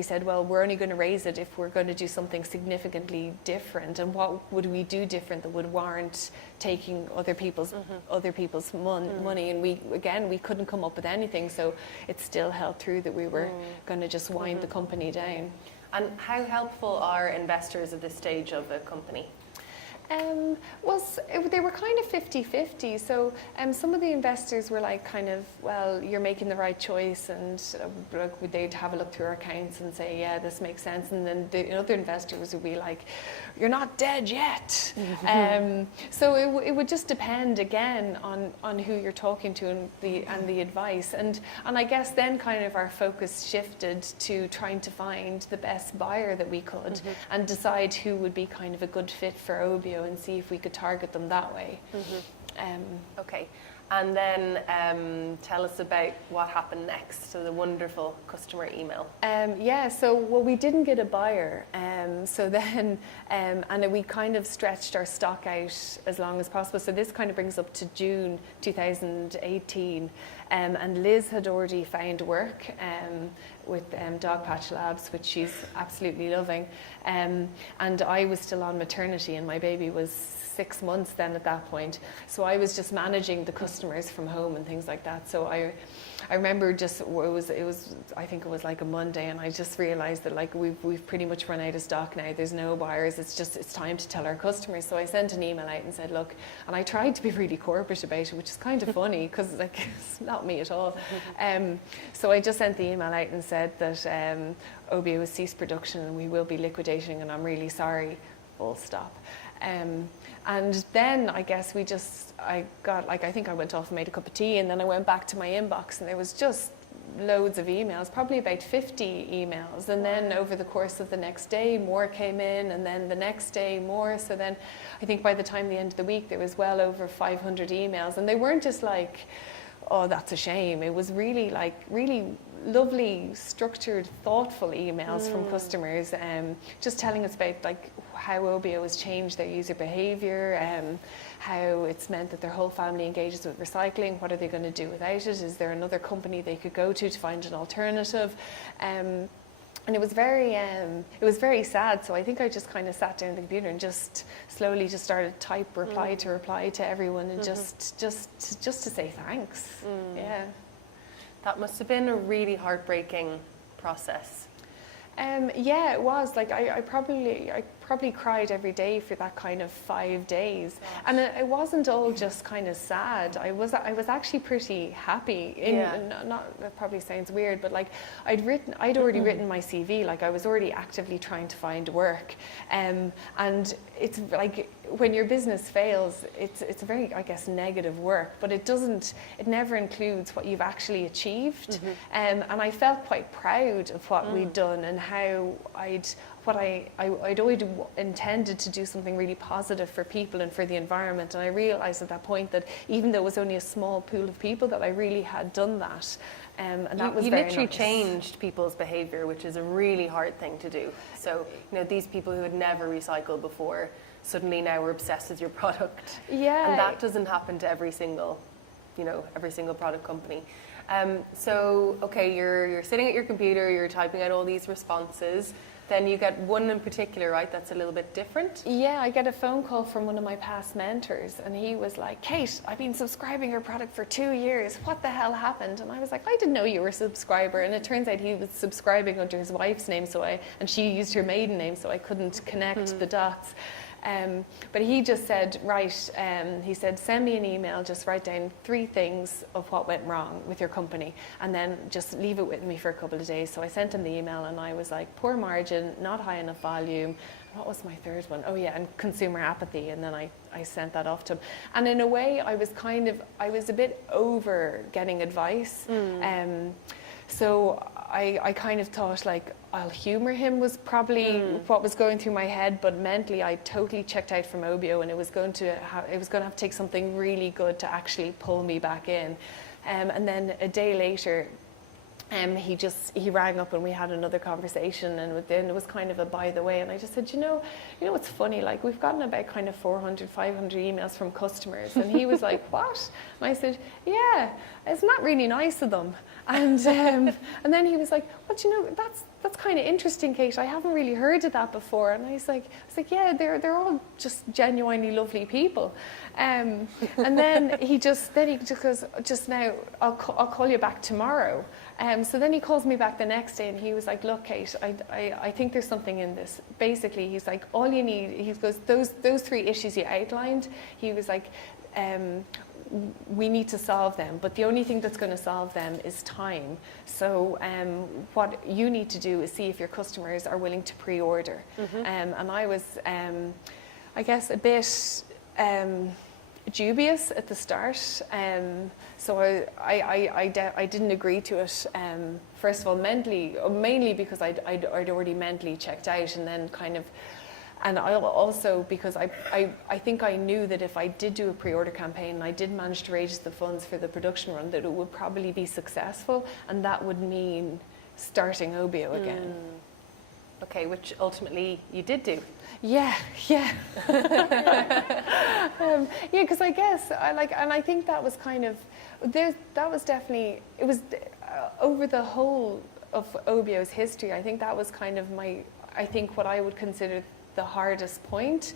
said, well, we're only going to raise it if we're going to do something significantly different. And what would we do different that would warrant taking other people's money? And we couldn't come up with anything, so it still held through that we were going to just wind the company down. And how helpful are investors at this stage of a company? They were kind of 50-50. So some of the investors were like kind of, well, you're making the right choice, and they'd have a look through our accounts and say, yeah, this makes sense. And then the other investors would be like, you're not dead yet. So it would just depend again on who you're talking to and the advice. And I guess then kind of our focus shifted to trying to find the best buyer that we could and decide who would be kind of a good fit for Obeo and see if we could target them that way. Okay. And then tell us about what happened next, so the wonderful customer email. We didn't get a buyer. So then, and we kind of stretched our stock out as long as possible. So this kind of brings up to June 2018. And Liz had already found work with Dogpatch Labs, which she's absolutely loving. And I was still on maternity, and my baby was 6 months then at that point. So I was just managing the customers from home and things like that. So I remember just, I think it was like a Monday, and I just realized that like we've pretty much run out of stock now. There's no buyers. It's time to tell our customers. So I sent an email out and said, look, and I tried to be really corporate about it, which is kind of funny because like it's not me at all. So I just sent the email out and said that Obeo has ceased production and we will be liquidating, and I'm really sorry, full stop. And then I guess I think I went off and made a cup of tea, and then I went back to my inbox, and there was just loads of emails, probably about 50 emails. And then over the course of the next day, more came in, and then the next day more. So then I think by the time the end of the week, there was well over 500 emails, and they weren't just like, oh, that's a shame. It was really lovely, structured, thoughtful emails from customers, just telling us about like how Obeo has changed their user behaviour, how it's meant that their whole family engages with recycling. What are they going to do without it? Is there another company they could go to find an alternative? And it was very sad. So I think I just kind of sat down at the computer and just slowly just started type reply to everyone, and just to say thanks. Yeah. That must have been a really heartbreaking process. Yeah, it was. Like I probably cried every day for that kind of 5 days. Gosh. And it wasn't all just kind of sad. I was actually pretty happy. That probably sounds weird, but like I'd already written my CV. Like I was already actively trying to find work. And it's like when your business fails, it's a very, I guess, negative work, but it never includes what you've actually achieved. And I felt quite proud of what we'd done and how I'd always intended to do something really positive for people and for the environment. And I realized at that point that even though it was only a small pool of people, that I really had done that. And that was very nice. You literally changed people's behavior, which is a really hard thing to do. So, these people who had never recycled before suddenly now are obsessed with your product. Yeah. And that doesn't happen to every single product company. So, okay, you're sitting at your computer, you're typing out all these responses. Then you get one in particular, right, that's a little bit different? Yeah, I get a phone call from one of my past mentors, and he was like, Kate, I've been subscribing your product for 2 years. What the hell happened? And I was like, I didn't know you were a subscriber. And it turns out he was subscribing under his wife's name, and she used her maiden name, so I couldn't connect the dots. But he just said, he said, send me an email, just write down 3 things of what went wrong with your company, and then just leave it with me for a couple of days. So I sent him the email, and I was like, poor margin, not high enough volume. What was my third one? Oh yeah, and consumer apathy. And then I sent that off to him. And in a way, I was a bit over getting advice. So I kind of thought like I'll humor him was probably what was going through my head, but mentally I totally checked out from Obeo, and it was going to have to take something really good to actually pull me back in. And then a day later, he rang up and we had another conversation, and then it was kind of a by the way, and I just said, you know what's funny, like we've gotten about kind of 400, 500 emails from customers, and he was like, what? And I said, yeah, isn't that really nice of them? And then he was like, well, that's kind of interesting, Kate. I haven't really heard of that before. And I was like, yeah, they're all just genuinely lovely people. And then he just goes, just now, I'll call you back tomorrow. So then he calls me back the next day, and he was like, look, Kate, I think there's something in this. Basically, he's like, all you need, he goes, those 3 issues you outlined, he was like, we need to solve them, but the only thing that's going to solve them is time. So what you need to do is see if your customers are willing to pre-order. And I was, I guess, a bit dubious at the start. So I didn't agree to it. First of all, mainly because I'd already mentally checked out, and then kind of. And I also, because I think I knew that if I did do a pre-order campaign and I did manage to raise the funds for the production run, that it would probably be successful, and that would mean starting Obeo again. Okay, which ultimately you did do. Yeah. Because I guess I think that was kind of that was definitely, it was over the whole of Obeo's history. I think that was kind of what I would consider the hardest point,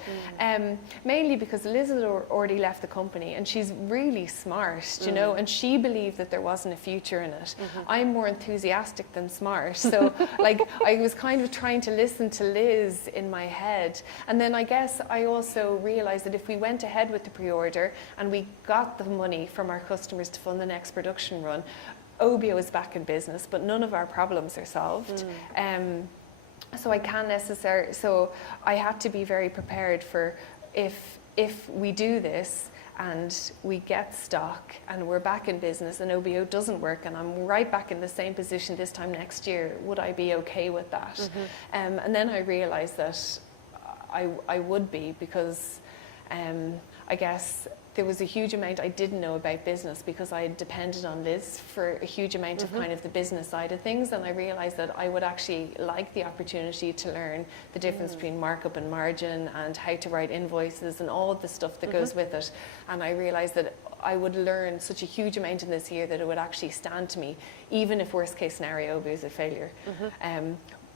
mainly because Liz had already left the company, and she's really smart, you know, and she believed that there wasn't a future in it. I'm more enthusiastic than smart, so like I was kind of trying to listen to Liz in my head. And then I guess I also realized that if we went ahead with the pre-order and we got the money from our customers to fund the next production run, Obeo is back in business, but none of our problems are solved. So I had to be very prepared for if we do this and we get stock and we're back in business and Obeo doesn't work and I'm right back in the same position this time next year, would I be okay with that? And then I realized that I would be, because I guess there was a huge amount I didn't know about business, because I had depended on Liz for a huge amount of kind of the business side of things, and I realised that I would actually like the opportunity to learn the difference between markup and margin and how to write invoices and all of the stuff that goes with it. And I realised that I would learn such a huge amount in this year that it would actually stand to me, even if worst case scenario Obeo is a failure.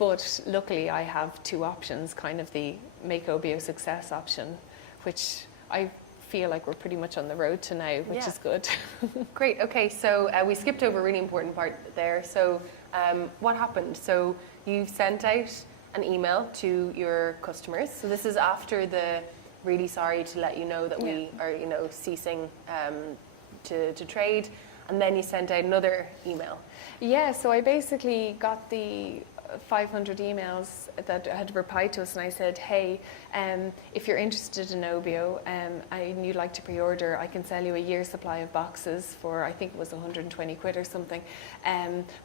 But luckily I have 2 options, kind of the make Obeo success option, which I feel like we're pretty much on the road to now, which is good. Great. Okay, so we skipped over a really important part there. So what happened? So you sent out an email to your customers. So this is after the really sorry to let you know that we are, you know, ceasing to trade, and then you sent out another email. Yeah, so I basically got the 500 emails that had replied to us, and I said, hey, if you're interested in Obeo and you'd like to pre-order, I can sell you a year's supply of boxes for, I think it was 120 quid or something,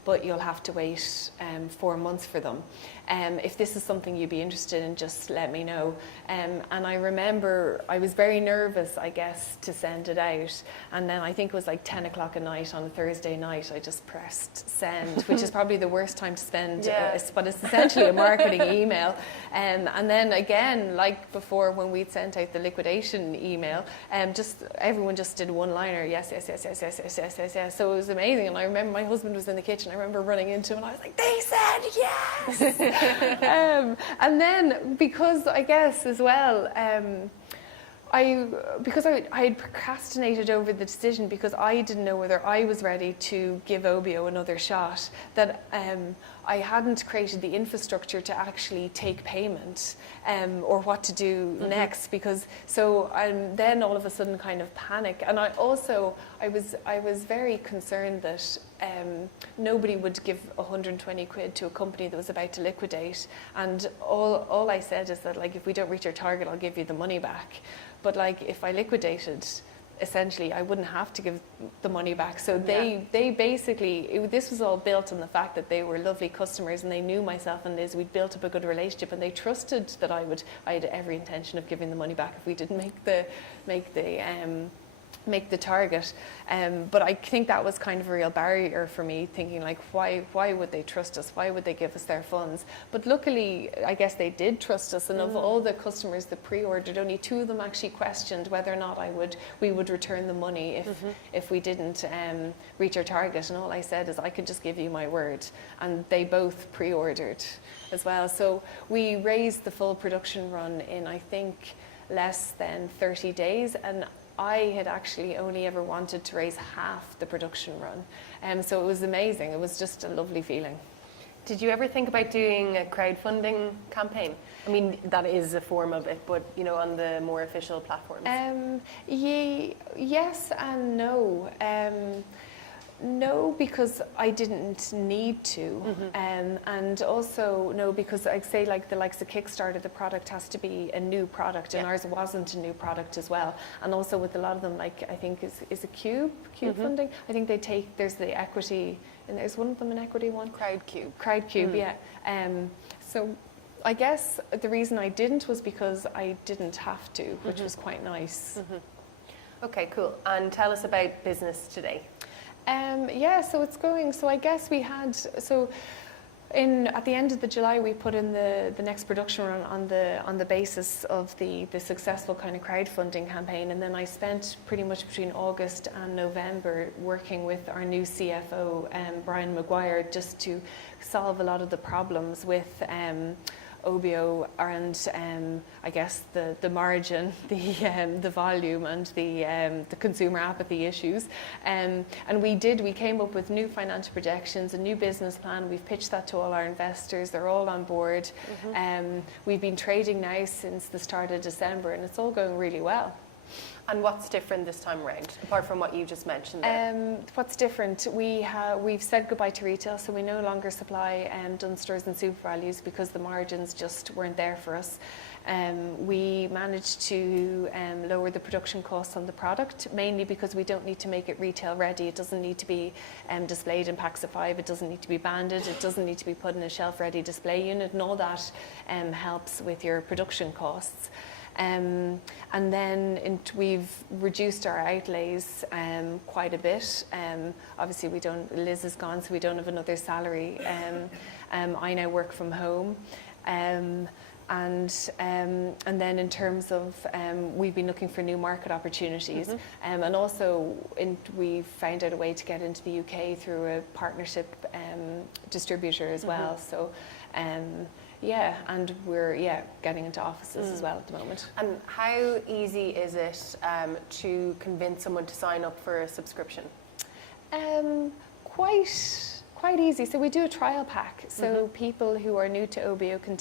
but you'll have to wait 4 months for them. If this is something you'd be interested in, just let me know. And I remember I was very nervous, I guess, to send it out, and then I think it was like 10 o'clock at night on a Thursday night, I just pressed send, which is probably the worst time to spend, but it's essentially a marketing email. And then again, like before when we'd sent out the liquidation email, everyone just did one-liner, yes. So it was amazing. And I remember my husband was in the kitchen, I remember running into him and I was like, they said yes! And then, because I guess as well, I had procrastinated over the decision because I didn't know whether I was ready to give Obeo another shot, that I hadn't created the infrastructure to actually take payment, or what to do next, because then all of a sudden kind of panic. And I was very concerned that nobody would give 120 quid to a company that was about to liquidate, and all I said is that, like, if we don't reach our target, I'll give you the money back. But like, if I liquidated, essentially I wouldn't have to give the money back. So they basically, this was all built on the fact that they were lovely customers and they knew myself and Liz, we'd built up a good relationship, and they trusted that I had every intention of giving the money back if we didn't make the make the target. But I think that was kind of a real barrier for me, thinking like, why would they trust us? Why would they give us their funds? But luckily, I guess they did trust us, and of all the customers that pre-ordered, only 2 of them actually questioned whether or not we would return the money if we didn't reach our target. And all I said is, I could just give you my word. And they both pre-ordered as well. So we raised the full production run in, I think, less than 30 days. And I had actually only ever wanted to raise half the production run. So it was amazing. It was just a lovely feeling. Did you ever think about doing a crowdfunding campaign? I mean, that is a form of it, but on the more official platforms. Yes and no. No, because I didn't need to, and also no, because I'd say like the likes of Kickstarter, the product has to be a new product, and ours wasn't a new product as well. And also with a lot of them, like I think is a Cube funding. I think there's the equity, and there's one of them an equity one. Crowdcube, yeah. So I guess the reason I didn't was because I didn't have to, which was quite nice. Okay, cool. And tell us about business today. So it's going. So I guess we had at the end of July we put in the next production run on the basis of the successful kind of crowdfunding campaign, and then I spent pretty much between August and November working with our new CFO, Brian Maguire, just to solve a lot of the problems with Obeo and I guess the margin, the volume, and the consumer apathy issues. And we came up with new financial projections, a new business plan. We've pitched that to all our investors. They're all on board. We've been trading now since the start of December, and it's all going really well. And what's different this time around, apart from what you just mentioned there? What's different? We've said goodbye to retail, so we no longer supply Dunnes Stores and Super Values because the margins just weren't there for us. We managed to lower the production costs on the product, mainly because we don't need to make it retail ready. It doesn't need to be displayed in packs of 5. It doesn't need to be banded. It doesn't need to be put in a shelf-ready display unit, and all that helps with your production costs. And then we've reduced our outlays quite a bit. Obviously, Liz is gone, so we don't have another salary. I now work from home. And then in terms of, we've been looking for new market opportunities. And also we found out a way to get into the UK through a partnership distributor as well. So and we're getting into offices as well at the moment. And how easy is it to convince someone to sign up for a subscription? Quite easy. So we do a trial pack. So people who are new to Obeo can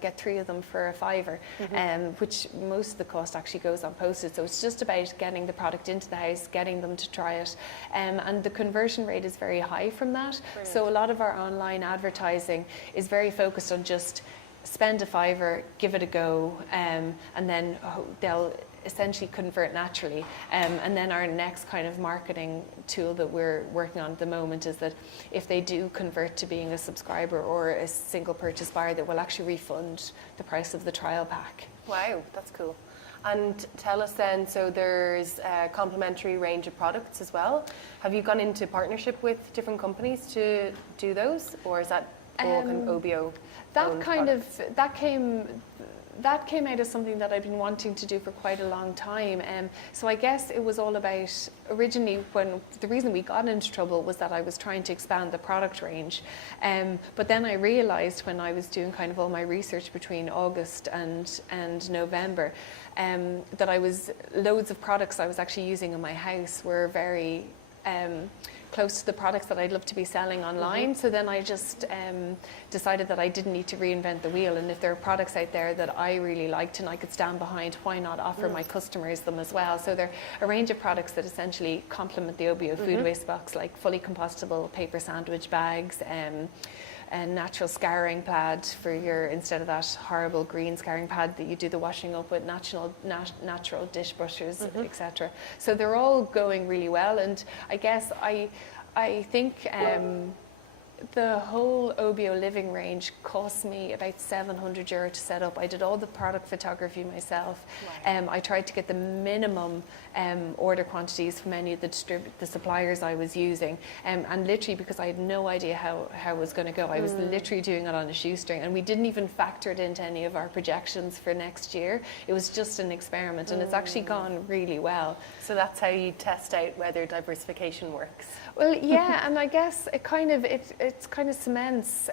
get 3 of them for £5, which most of the cost actually goes on postage. So it's just about getting the product into the house, getting them to try it. And the conversion rate is very high from that. Brilliant. So a lot of our online advertising is very focused on just spend a £5, give it a go, and then they'll essentially convert naturally. And then our next kind of marketing tool that we're working on at the moment is that if they do convert to being a subscriber or a single purchase buyer, that will actually refund the price of the trial pack. Wow, that's cool. And tell us then, so there's a complimentary range of products as well. Have you gone into partnership with different companies to do those, or is that all kind of Obeo? That came out of something that I've been wanting to do for quite a long time. So I guess it was all about, originally when the reason we got into trouble was that I was trying to expand the product range. But then I realized when I was doing kind of all my research between August and November, that loads of products I was actually using in my house were very close to the products that I'd love to be selling online. So then I just decided that I didn't need to reinvent the wheel, and if there are products out there that I really liked and I could stand behind, why not offer my customers them as well? So there are a range of products that essentially complement the Obeo food waste box, like fully compostable paper sandwich bags, a natural scouring pad for instead of that horrible green scouring pad that you do the washing up with, natural dish brushes, etc. So they're all going really well, and I guess I think the whole Obeo living range cost me about €700 to set up. I did all the product photography myself. Wow. I tried to get the minimum order quantities from any of the suppliers I was using, and literally because I had no idea how it was going to go, I was literally doing it on a shoestring, and we didn't even factor it into any of our projections for next year. It was just an experiment, and it's actually gone really well. So that's how you test out whether diversification works. Well, yeah, and I guess it kind of cements.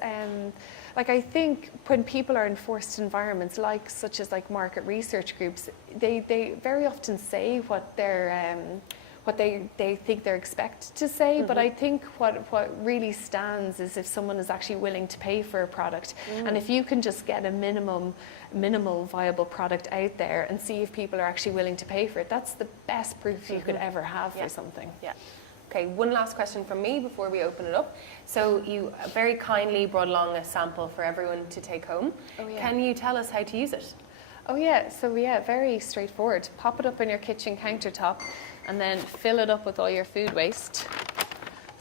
Like, I think when people are in forced environments, such as market research groups, they very often say what they think they're expected to say. But I think what really stands is if someone is actually willing to pay for a product, and if you can just get a minimal viable product out there and see if people are actually willing to pay for it, that's the best proof you could ever have for something. Yeah. Okay, one last question from me before we open it up. So you very kindly brought along a sample for everyone to take home. Oh, yeah. Can you tell us how to use it? Oh yeah, so yeah, very straightforward. Pop it up on your kitchen countertop and then fill it up with all your food waste.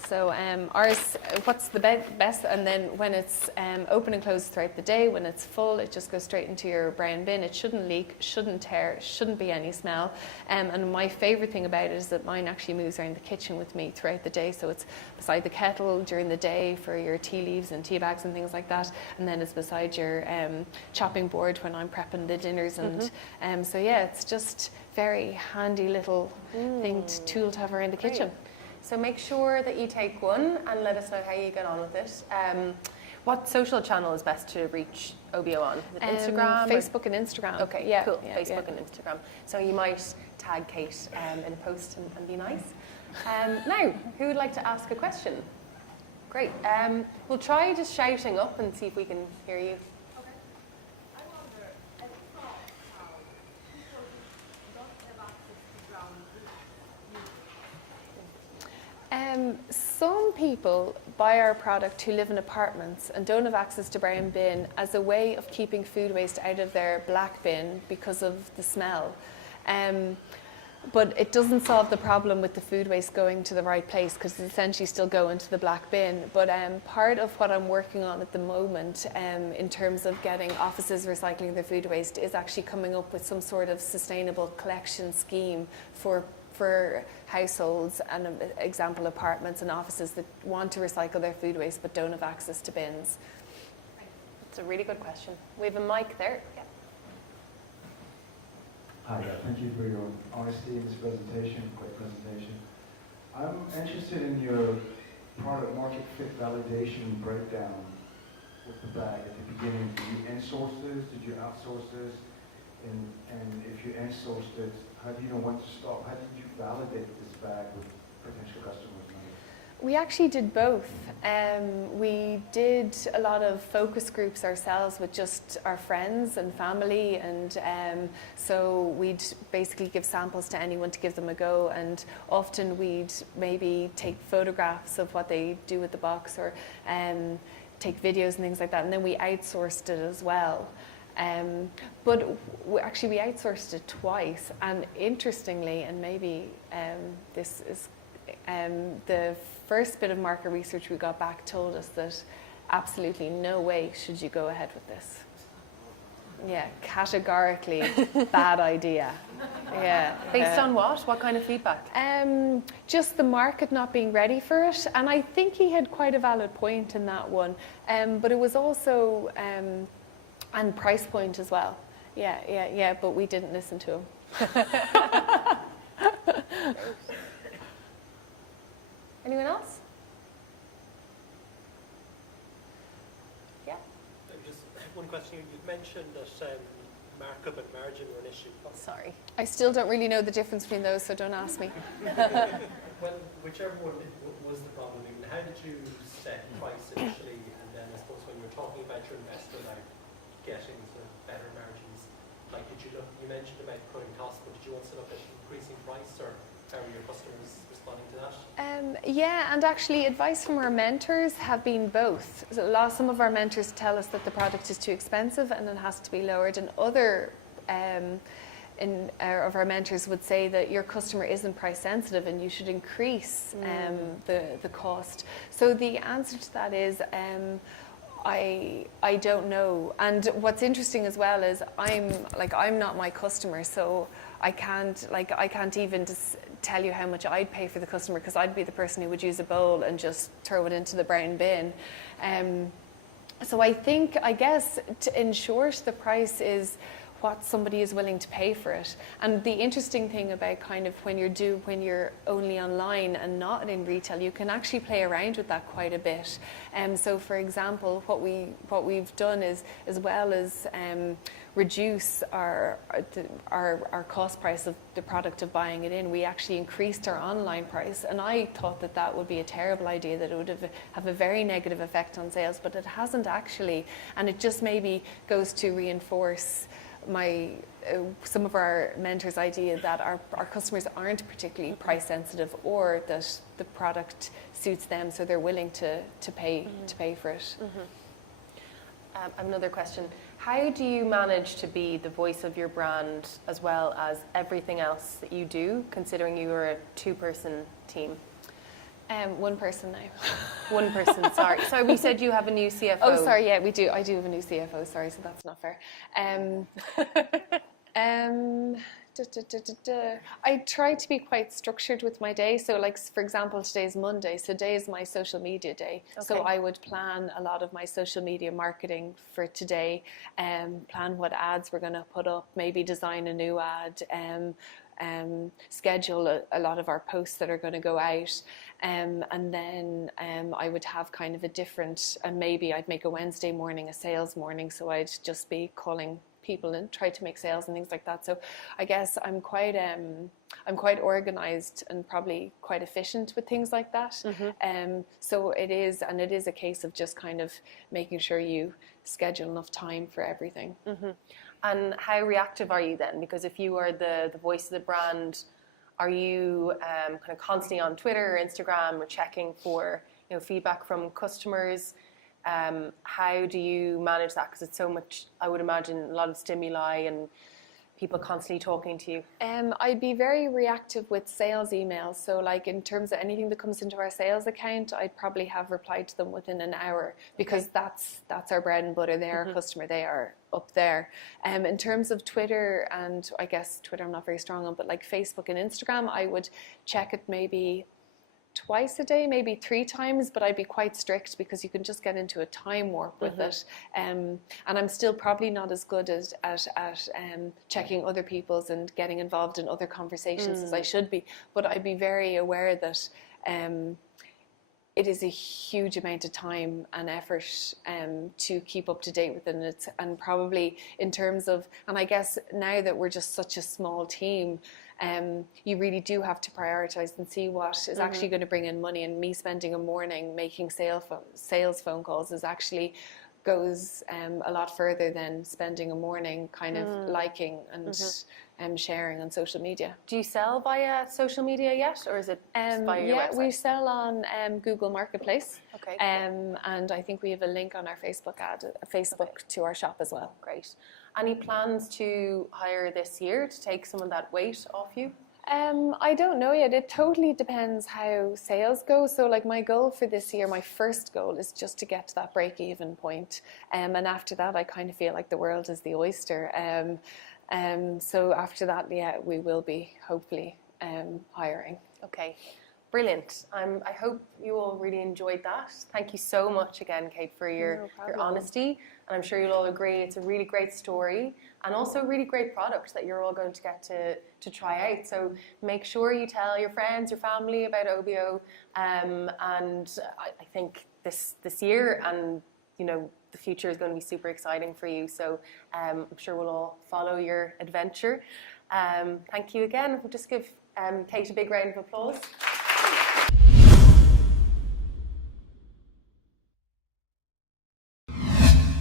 So ours, what's the best, and then when it's open and closed throughout the day, when it's full, it just goes straight into your brown bin. It shouldn't leak, shouldn't tear, shouldn't be any smell. And my favourite thing about it is that mine actually moves around the kitchen with me throughout the day. So it's beside the kettle during the day for your tea leaves and tea bags and things like that. And then it's beside your chopping board when I'm prepping the dinners. And so yeah, it's just very handy little tool to have around the kitchen. So make sure that you take one and let us know how you get on with it. What social channel is best to reach Obeo on? Is it Instagram? Facebook and Instagram. Okay, yeah, cool. Yeah, Facebook and Instagram. So you might tag Kate in a post and be nice. Now, who would like to ask a question? Great. We'll try just shouting up and see if we can hear you. Some people buy our product who live in apartments and don't have access to brown bin as a way of keeping food waste out of their black bin because of the smell. But it doesn't solve the problem with the food waste going to the right place, because it's essentially still going to the black bin. But part of what I'm working on at the moment in terms of getting offices recycling their food waste is actually coming up with some sort of sustainable collection scheme for households and example apartments and offices that want to recycle their food waste but don't have access to bins. It's a really good question. We have a mic there. Yeah. Hi, thank you for your honesty in this presentation, great presentation. I'm interested in your product market fit validation breakdown with the bag at the beginning. Did you insource this? Did you outsource this? And if you insourced it, how do you know when to stop? How did you validate this bag with potential customers? We actually did both. We did a lot of focus groups ourselves with just our friends and family, and so we'd basically give samples to anyone to give them a go, and often we'd maybe take photographs of what they do with the box, or take videos and things like that, and then we outsourced it as well. But we outsourced it twice, and interestingly, and maybe this is the first bit of market research we got back told us that absolutely no way should you go ahead with this. Yeah, categorically bad idea. Yeah. Based on what? What kind of feedback? Just the market not being ready for it, and I think he had quite a valid point in that one. But it was also and price point as well. Yeah. But we didn't listen to him. Anyone else? Yeah. Just one question. You've mentioned that markup and margin were an issue. Sorry. I still don't really know the difference between those, so don't ask me. Well, whichever one was the problem, I mean, how did you set price initially, and then I suppose when you're talking about your investor, like getting sort of better margins, like you mentioned about cutting costs, but did you also look at increasing price, or how were your customers responding to that? Yeah, and actually advice from our mentors have been both. Some of our mentors tell us that the product is too expensive and it has to be lowered, and other of our mentors would say that your customer isn't price sensitive and you should increase the cost. So the answer to that is I don't know. And what's interesting as well is I'm not my customer, so I can't even just tell you how much I'd pay for the customer, because I'd be the person who would use a bowl and just throw it into the brown bin. So I guess in short, the price is what somebody is willing to pay for it. And the interesting thing about kind of when you're only online and not in retail, you can actually play around with that quite a bit. So for example, what we've done is, as well as reduce our cost price of the product of buying it in, we actually increased our online price. And I thought that would be a terrible idea, that it would have a very negative effect on sales, but it hasn't actually. And it just maybe goes to reinforce some of our mentors' idea that our customers aren't particularly price sensitive, or that the product suits them, so they're willing to pay for it. I have another question. How do you manage to be the voice of your brand as well as everything else that you do, considering you are a 2-person team? One person now. One person, sorry. So we said you have a new CFO. Oh, sorry, yeah, we do. I do have a new CFO, sorry, so that's not fair. I try to be quite structured with my day. So like, for example, today's Monday. So today is my social media day. Okay. So I would plan a lot of my social media marketing for today, plan what ads we're going to put up, maybe design a new ad, schedule a lot of our posts that are going to go out, and then I would have kind of a different, and maybe I'd make a Wednesday morning a sales morning, so I'd just be calling people and try to make sales and things like that. So I guess I'm quite organized and probably quite efficient with things like that. So it is a case of just kind of making sure you schedule enough time for everything. And how reactive are you then? Because if you are the voice of the brand, are you kind of constantly on Twitter or Instagram or checking for feedback from customers? How do you manage that? Because it's so much, I would imagine, a lot of stimuli and people constantly talking to you. I'd be very reactive with sales emails. So like in terms of anything that comes into our sales account, I'd probably have replied to them within an hour, because that's our bread and butter. They're our customer. They are up there. In terms of Twitter, and I guess Twitter I'm not very strong on, but like Facebook and Instagram, I would check it maybe twice a day, maybe 3 times, but I'd be quite strict, because you can just get into a time warp with it. And I'm still probably not as good at checking other people's and getting involved in other conversations as I should be. But I'd be very aware that it is a huge amount of time and effort to keep up to date with it. And probably in terms of, and I guess now that we're just such a small team, you really do have to prioritize and see what is actually going to bring in money. And me spending a morning making sales phone calls goes a lot further than spending a morning kind of liking and sharing on social media. Do you sell via social media yet, or is it via your website? We sell on Google Marketplace. Okay. And I think we have a link on our Facebook to our shop as well. Great. Any plans to hire this year to take some of that weight off you? I don't know yet. It totally depends how sales go. So like my goal for this year, my first goal is just to get to that break-even point. And after that, I kind of feel like the world is the oyster. So after that, yeah, we will be hopefully hiring. Okay. Brilliant. I hope you all really enjoyed that. Thank you so much again, Kate, for your honesty. And I'm sure you'll all agree it's a really great story, and also a really great product that you're all going to get to try out. So make sure you tell your friends, your family about Obeo. And I think this year and the future is going to be super exciting for you. So I'm sure we'll all follow your adventure. Thank you again. We'll just give Kate a big round of applause.